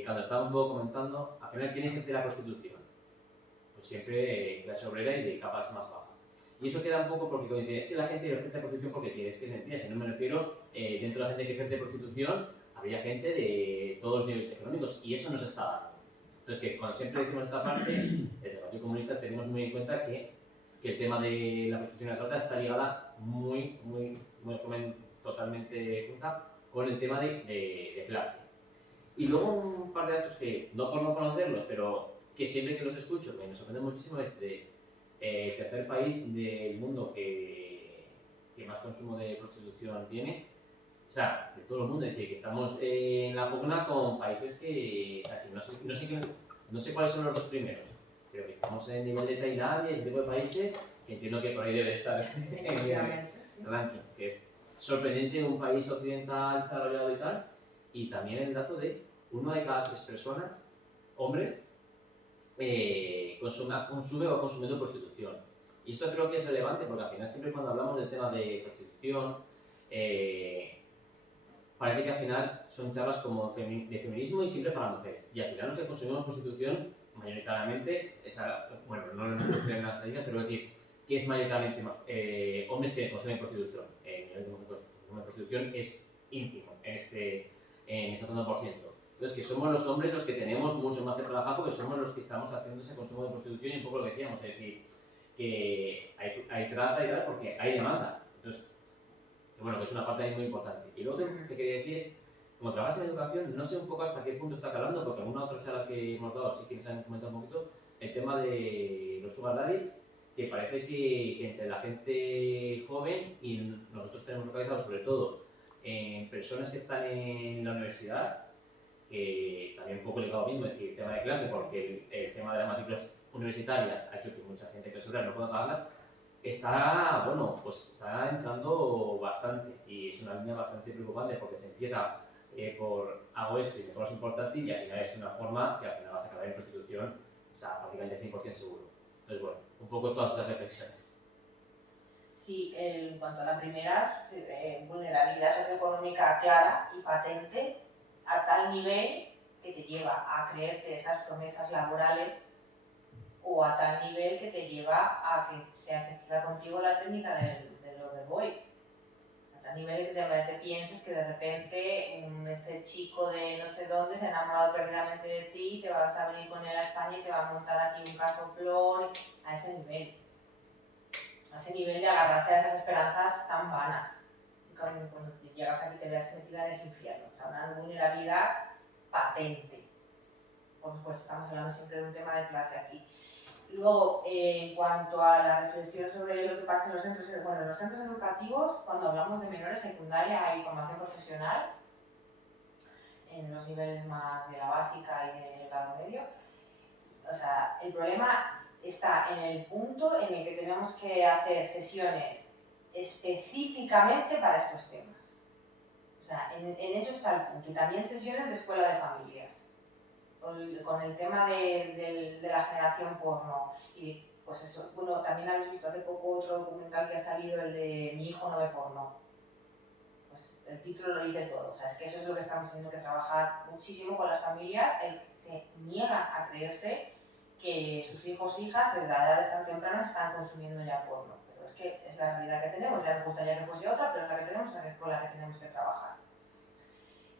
Cuando estábamos un poco comentando, al final, ¿quién ejerce la prostitución? Pues siempre clase obrera y de capas más bajas. Y eso queda un poco porque cuando dicen, es que la gente ejerce prostitución porque quiere, es que es mentira, si no me refiero, dentro de la gente que ejerce prostitución, habría gente de todos los niveles económicos y eso no se está dando. Entonces, que cuando siempre decimos esta parte, desde el Partido Comunista tenemos muy en cuenta que el tema de la prostitución y la trata está ligada muy totalmente junta con el tema de clase. Y luego un par de datos que, no por no conocerlos, pero que siempre que los escucho me sorprende muchísimo, es de el tercer país del mundo que más consumo de prostitución tiene, o sea, de todo el mundo. Es decir, que estamos en la pugna con países que, o sea, que no sé cuáles son los dos primeros, pero que estamos en nivel de Tailandia y ese tipo de países que entiendo que por ahí debe estar en el ranking, que es sorprendente un país occidental desarrollado y tal. Y también el dato de 1 de cada 3 personas, hombres, consume o ha consumido prostitución. Y esto creo que es relevante porque al final siempre cuando hablamos del tema de prostitución, parece que al final son charlas como de feminismo y siempre para mujeres. Y al final los que consumimos prostitución, mayoritariamente, bueno, no lo hemos puesto en las estadísticas, pero es decir, que es mayoritariamente más, hombres que consumen prostitución. El nivel de consumo de prostitución es ínfimo en este 30%. Entonces, que somos los hombres los que tenemos mucho más que trabajar porque somos los que estamos haciendo ese consumo de prostitución y un poco lo que decíamos, es decir, que hay trata y tal porque hay demanda. Entonces, que bueno, que es una parte ahí muy importante. Y luego que quería decir es, como trabajas en educación, no sé un poco hasta qué punto está calando, porque en una otra charla que hemos dado sí que nos han comentado un poquito el tema de los sugar daddies, que parece que entre la gente joven y nosotros tenemos localizado sobre todo en personas que están en la universidad, que también un poco ligado mismo, es decir, el tema de clase, porque el tema de las matrículas universitarias ha hecho que mucha gente que no pueda pagarlas, está, bueno, pues está entrando bastante y es una línea bastante preocupante porque se empieza por hago esto y me cobras un portátil y al final es una forma que al final vas a acabar en prostitución, o sea, prácticamente 100% seguro. Entonces, bueno, un poco todas esas reflexiones. Sí, en cuanto a la primera, vulnerabilidad socioeconómica clara y patente a tal nivel que te lleva a creerte esas promesas laborales o a tal nivel que te lleva a que sea efectiva contigo la técnica del overboy. A tal nivel que te pienses que de repente este chico de no sé dónde se ha enamorado perdidamente de ti, te vas a venir con él a España y te va a montar aquí un casoplón, a ese nivel. A ese nivel de agarrarse a esas esperanzas tan vanas. cuando llegas aquí te veas metida en ese infierno, o sea, una vulnerabilidad patente. Por supuesto, estamos hablando siempre de un tema de clase aquí. Luego, en cuanto a la reflexión sobre lo que pasa en los centros educativos, cuando hablamos de menores, secundaria y formación profesional, en los niveles más de la básica y del grado medio, o sea, el problema está en el punto en el que tenemos que hacer sesiones específicamente para estos temas. O sea, en eso está el punto. Y también sesiones de escuela de familias. Con el tema de la generación porno. Y pues eso, bueno, también habéis visto hace poco otro documental que ha salido, el de Mi hijo no ve porno. Pues el título lo dice todo. O sea, es que eso es lo que estamos teniendo que trabajar muchísimo con las familias. Se niegan a creerse que sus hijos e hijas desde edades tan tempranas están consumiendo ya porno. Pero es que es la realidad que tenemos. Ya nos gustaría que fuese otra, pero es la que tenemos, es con la que tenemos que trabajar.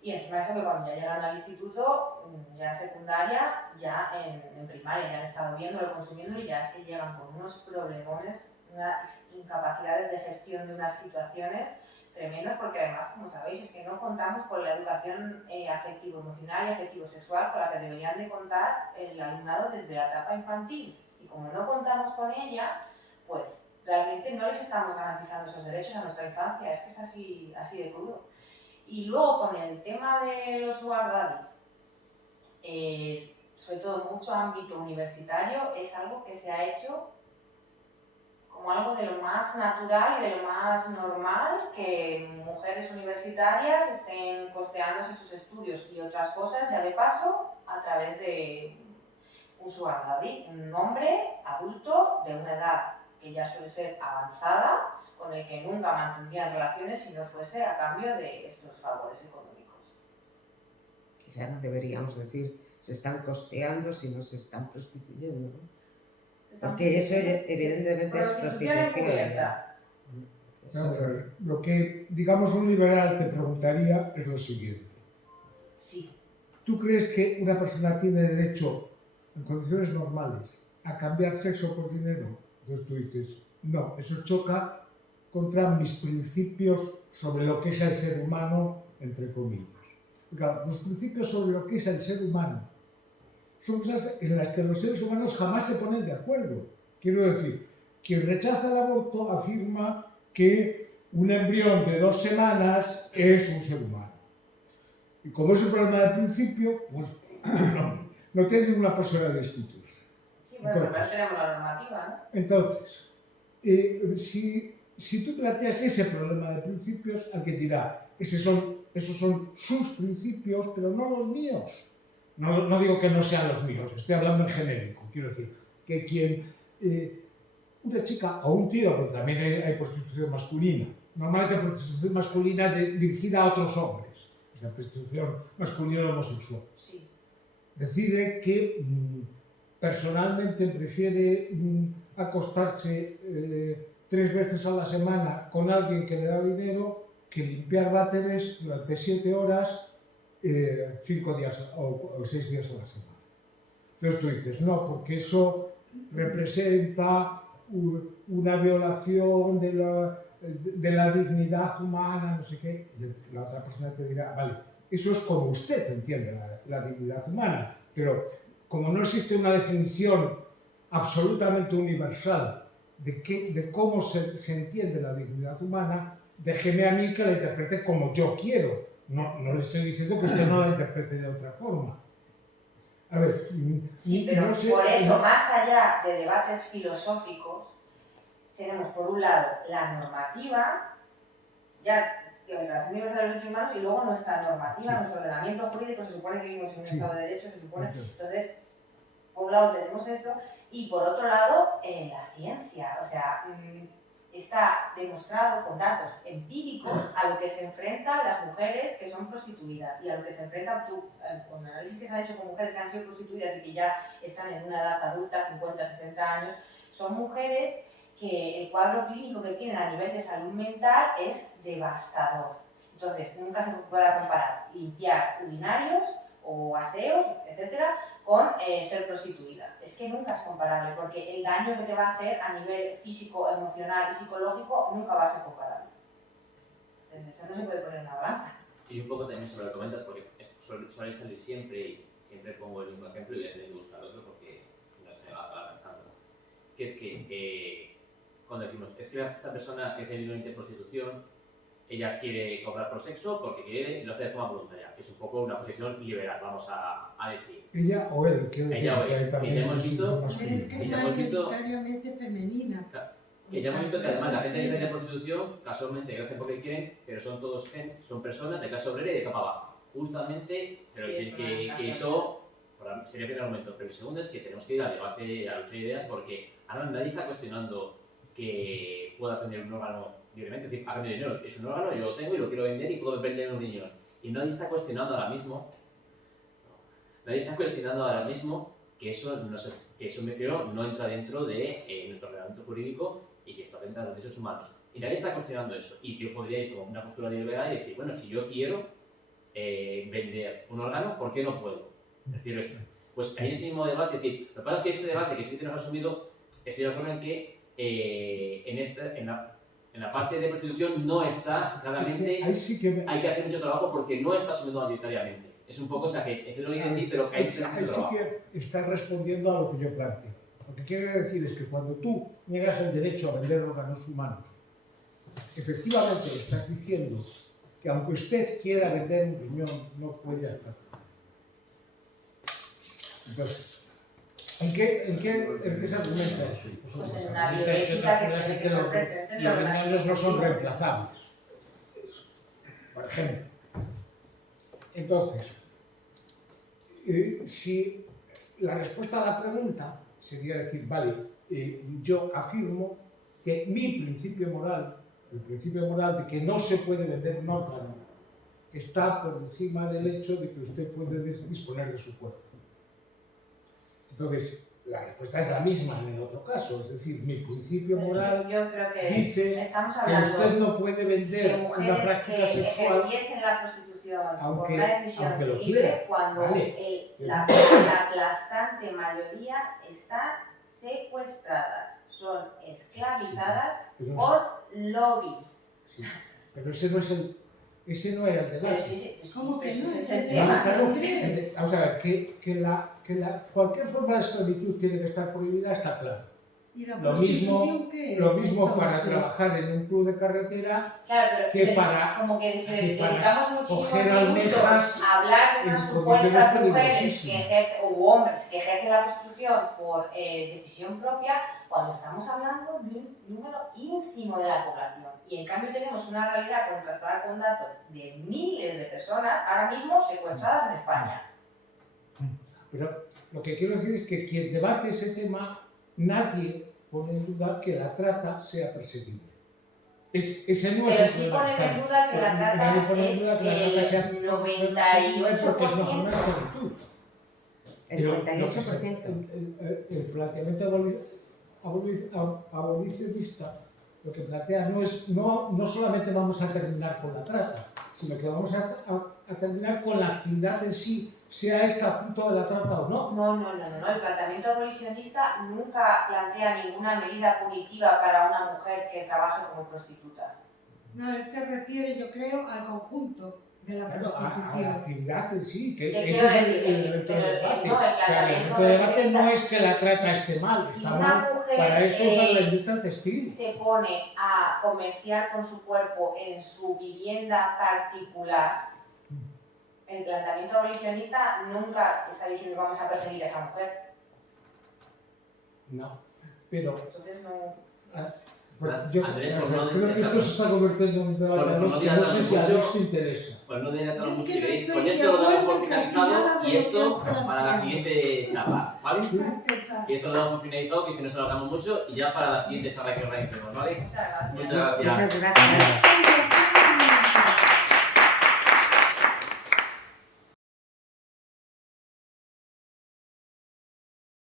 Y encima de eso, que cuando ya llegan al instituto, ya en secundaria, ya en primaria, ya han estado viéndolo, consumiendo, y ya es que llegan con unos problemones, unas incapacidades de gestión de unas situaciones tremendas, porque además, como sabéis, es que no contamos con la educación afectivo-emocional y afectivo-sexual con la que deberían de contar el alumnado desde la etapa infantil. Y como no contamos con ella, pues realmente no les estamos garantizando esos derechos a nuestra infancia. Es que es así de crudo. Y luego con el tema de los sugar daddies, sobre todo en mucho ámbito universitario, es algo que se ha hecho como algo de lo más natural y de lo más normal, que mujeres universitarias estén costeándose sus estudios y otras cosas ya de paso a través de un sugar daddy, un hombre adulto de una edad que ya suele ser avanzada, con el que nunca mantendrían relaciones si no fuese a cambio de estos favores económicos. Quizá no deberíamos decir se están costeando, sino se están prostituyendo, ¿no? Porque eso evidentemente es prostitución. Vamos a ver, lo que, digamos, un liberal te preguntaría es lo siguiente. Sí. ¿Tú crees que una persona tiene derecho, en condiciones normales, a cambiar sexo por dinero? Entonces tú dices, no, eso choca contra mis principios sobre lo que es el ser humano, entre comillas. Claro, los principios sobre lo que es el ser humano son cosas en las que los seres humanos jamás se ponen de acuerdo. Quiero decir, quien rechaza el aborto afirma que un embrión de 2 semanas es un ser humano. Y como es un problema de principio, pues no tienes ninguna posibilidad de discutirse. Sí, bueno, pero tenemos la normativa, ¿no? Entonces, si tú planteas ese problema de principios, alguien dirá, esos son sus principios, pero no los míos. No digo que no sean los míos, estoy hablando en genérico. Quiero decir, que quien, una chica o un tío, porque también hay prostitución masculina, normalmente prostitución masculina dirigida a otros hombres, o sea, prostitución masculina homosexual, sí, decide que personalmente prefiere acostarse 3 veces a la semana con alguien que le da dinero que limpiar váteres durante 7 horas 5 días o 6 días a la semana. Entonces tú dices, no, porque eso representa una violación de la dignidad humana, no sé qué. Y la otra persona te dirá, vale, eso es como usted entiende la dignidad humana, pero como no existe una definición absolutamente universal de cómo se entiende la dignidad humana, déjeme a mí que la interprete como yo quiero. No le estoy diciendo que usted no la interprete de otra forma. A ver, sí, pero no sé, por eso, más allá de debates filosóficos, tenemos por un lado la normativa, ya la Declaración Universal de los Derechos Humanos, y luego nuestra normativa, nuestro ordenamiento jurídico. Se supone que vivimos en un Estado de Derecho, se supone. Entonces, por un lado tenemos eso, y por otro lado, la ciencia. O sea, está demostrado con datos empíricos a lo que se enfrentan las mujeres que son prostituidas y a lo que se enfrentan con análisis que se han hecho con mujeres que han sido prostituidas y que ya están en una edad adulta, 50, 60 años. Son mujeres que el cuadro clínico que tienen a nivel de salud mental es devastador. Entonces, nunca se podrá comparar limpiar urinarios o aseos, etcétera, con ser prostituida. Es que nunca es comparable, porque el daño que te va a hacer a nivel físico, emocional y psicológico nunca va a ser comparable. Eso no se puede poner en una balanza. Y un poco también sobre lo que comentas, porque suele salir siempre, y siempre pongo el mismo ejemplo y voy a tener que buscar otro porque no se me va a acabar gastando. Que es que cuando decimos, es que esta persona que hace libremente prostitución, ella quiere cobrar por sexo porque quiere y lo hace de forma voluntaria, que es un poco una posición liberal, vamos a decir. Ella o él, quiero decir, Ella o él. que hay también Y ya hemos distintos visto- Pero es que es Y ya hemos visto- mayoritariamente femenina. Que ya hemos visto que además la gente que Eso hace sí. prostitución, casualmente, que hace porque quieren, pero son todos son personas de clase obrera y de capa baja. Justamente, pero Sí, decir es que una eso sería el primer momento. Pero el segundo es que tenemos que ir al debate, a la lucha de ideas, porque ahora nadie está cuestionando que puedas vender un órgano libremente. Es decir, a cambio de dinero, es un órgano, yo lo tengo y lo quiero vender y puedo vender un riñón. Y nadie está cuestionando ahora mismo, que eso no se, que eso me creo no entra dentro de nuestro reglamento jurídico y que esto atenta a los derechos humanos. Y nadie está cuestionando eso. Y yo podría ir con una postura liberal y decir, bueno, si yo quiero vender un órgano, ¿por qué no puedo? Prefiero esto. Pues hay ese mismo debate, es decir, lo que pasa es que este debate que sí tenemos asumido, estoy de acuerdo en que en la parte de prostitución no está claramente, ahí sí que hay que hacer mucho trabajo porque no está asumiendo mayoritariamente. Es un poco, o sea, que es lo que quiero decir, pero hay que hacer ahí mucho sí trabajo. que está respondiendo a lo que yo planteo. Lo que quiero decir es que cuando tú niegas el derecho a vender órganos humanos, efectivamente estás diciendo que aunque usted quiera vender un riñón, no puede hacerlo. Entonces, ¿en qué se argumenta eso? Pues en la argumenta bioética que otras tiene que que estar los presente en los los riñones no son organismos. reemplazables. Por ejemplo. Entonces, si la respuesta a la pregunta sería decir, vale, yo afirmo que mi principio moral, el principio moral de que no se puede vender un órgano, está por encima del hecho de que usted puede disponer de su cuerpo. Entonces, la respuesta es la misma en el otro caso, es decir, mi principio moral Yo creo que dice estamos que hablando usted no puede de vender una mujeres práctica que sexual. ejerciesen la prostitución por Aunque- una decisión aunque lo libre quiera. cuando Vale. la aplastante mayoría están secuestradas, son esclavizadas Pero, por lobbies. sí, pero ese no era el Pero debate. ¿Cómo que no? ese es Ese el es tema. Claro, Sí. vamos a ver, cualquier forma de esclavitud tiene que estar prohibida, está claro. ¿Y la Lo mismo- prostitución qué es? Lo mismo para entonces? trabajar en un club de carretera Claro, pero que para- como que si que para dedicamos muchísimos coger minutos almejas a hablar de en unas condiciones supuestas mujeres peligrosísimas. o hombres que ejercen la prostitución por decisión propia, cuando estamos hablando de un número ínfimo de la población. Y en cambio tenemos una realidad contrastada con datos de miles de personas ahora mismo secuestradas en España. Pero lo que quiero decir es que quien debate ese tema, nadie pone en duda que la trata sea perseguible. Ese no es Pero el sí problema. ponen en duda que la Nadie pone en trata duda que la trata sea es el perseguible porque es una forma de 98%. esclavitud. El Pero 98%. el planteamiento abolicionista lo que plantea no solamente vamos a terminar con la trata, sino que vamos a terminar con la actividad en sí, sea esta fruto de la trata o no. No. El planteamiento abolicionista nunca plantea ninguna medida punitiva para una mujer que trabaje como prostituta. No, él se refiere, yo creo, al conjunto de la Claro, a la prostitución. actividad en sí, que Te ese quiero es el decir, elemento del pero, debate. no, el O sea, el planteamiento elemento del debate no abolicionista- es que la trata esté mal, Si está una mal mujer para eso para la industria textil. se pone a comerciar con su cuerpo en su vivienda particular, el planteamiento abolicionista nunca está diciendo vamos a perseguir a esa mujer. No, pero Entonces no... yo Andrés, por no creo que esto se está convirtiendo en un debate Por no que no sé si a mucho, Dios te interesa. Pues no dilatar Es mucho que y no veis. estoy Con de esto lo damos acuerdo por en casi finalizado nada de y lo esto que has para la planteado. siguiente charla, ¿vale? Para empezar. Y esto lo damos por finalizado, que si no se lo hagamos mucho, y ya para la siguiente charla que organicemos, ¿vale? Muchas gracias. Muchas gracias. Muchas gracias. Sí,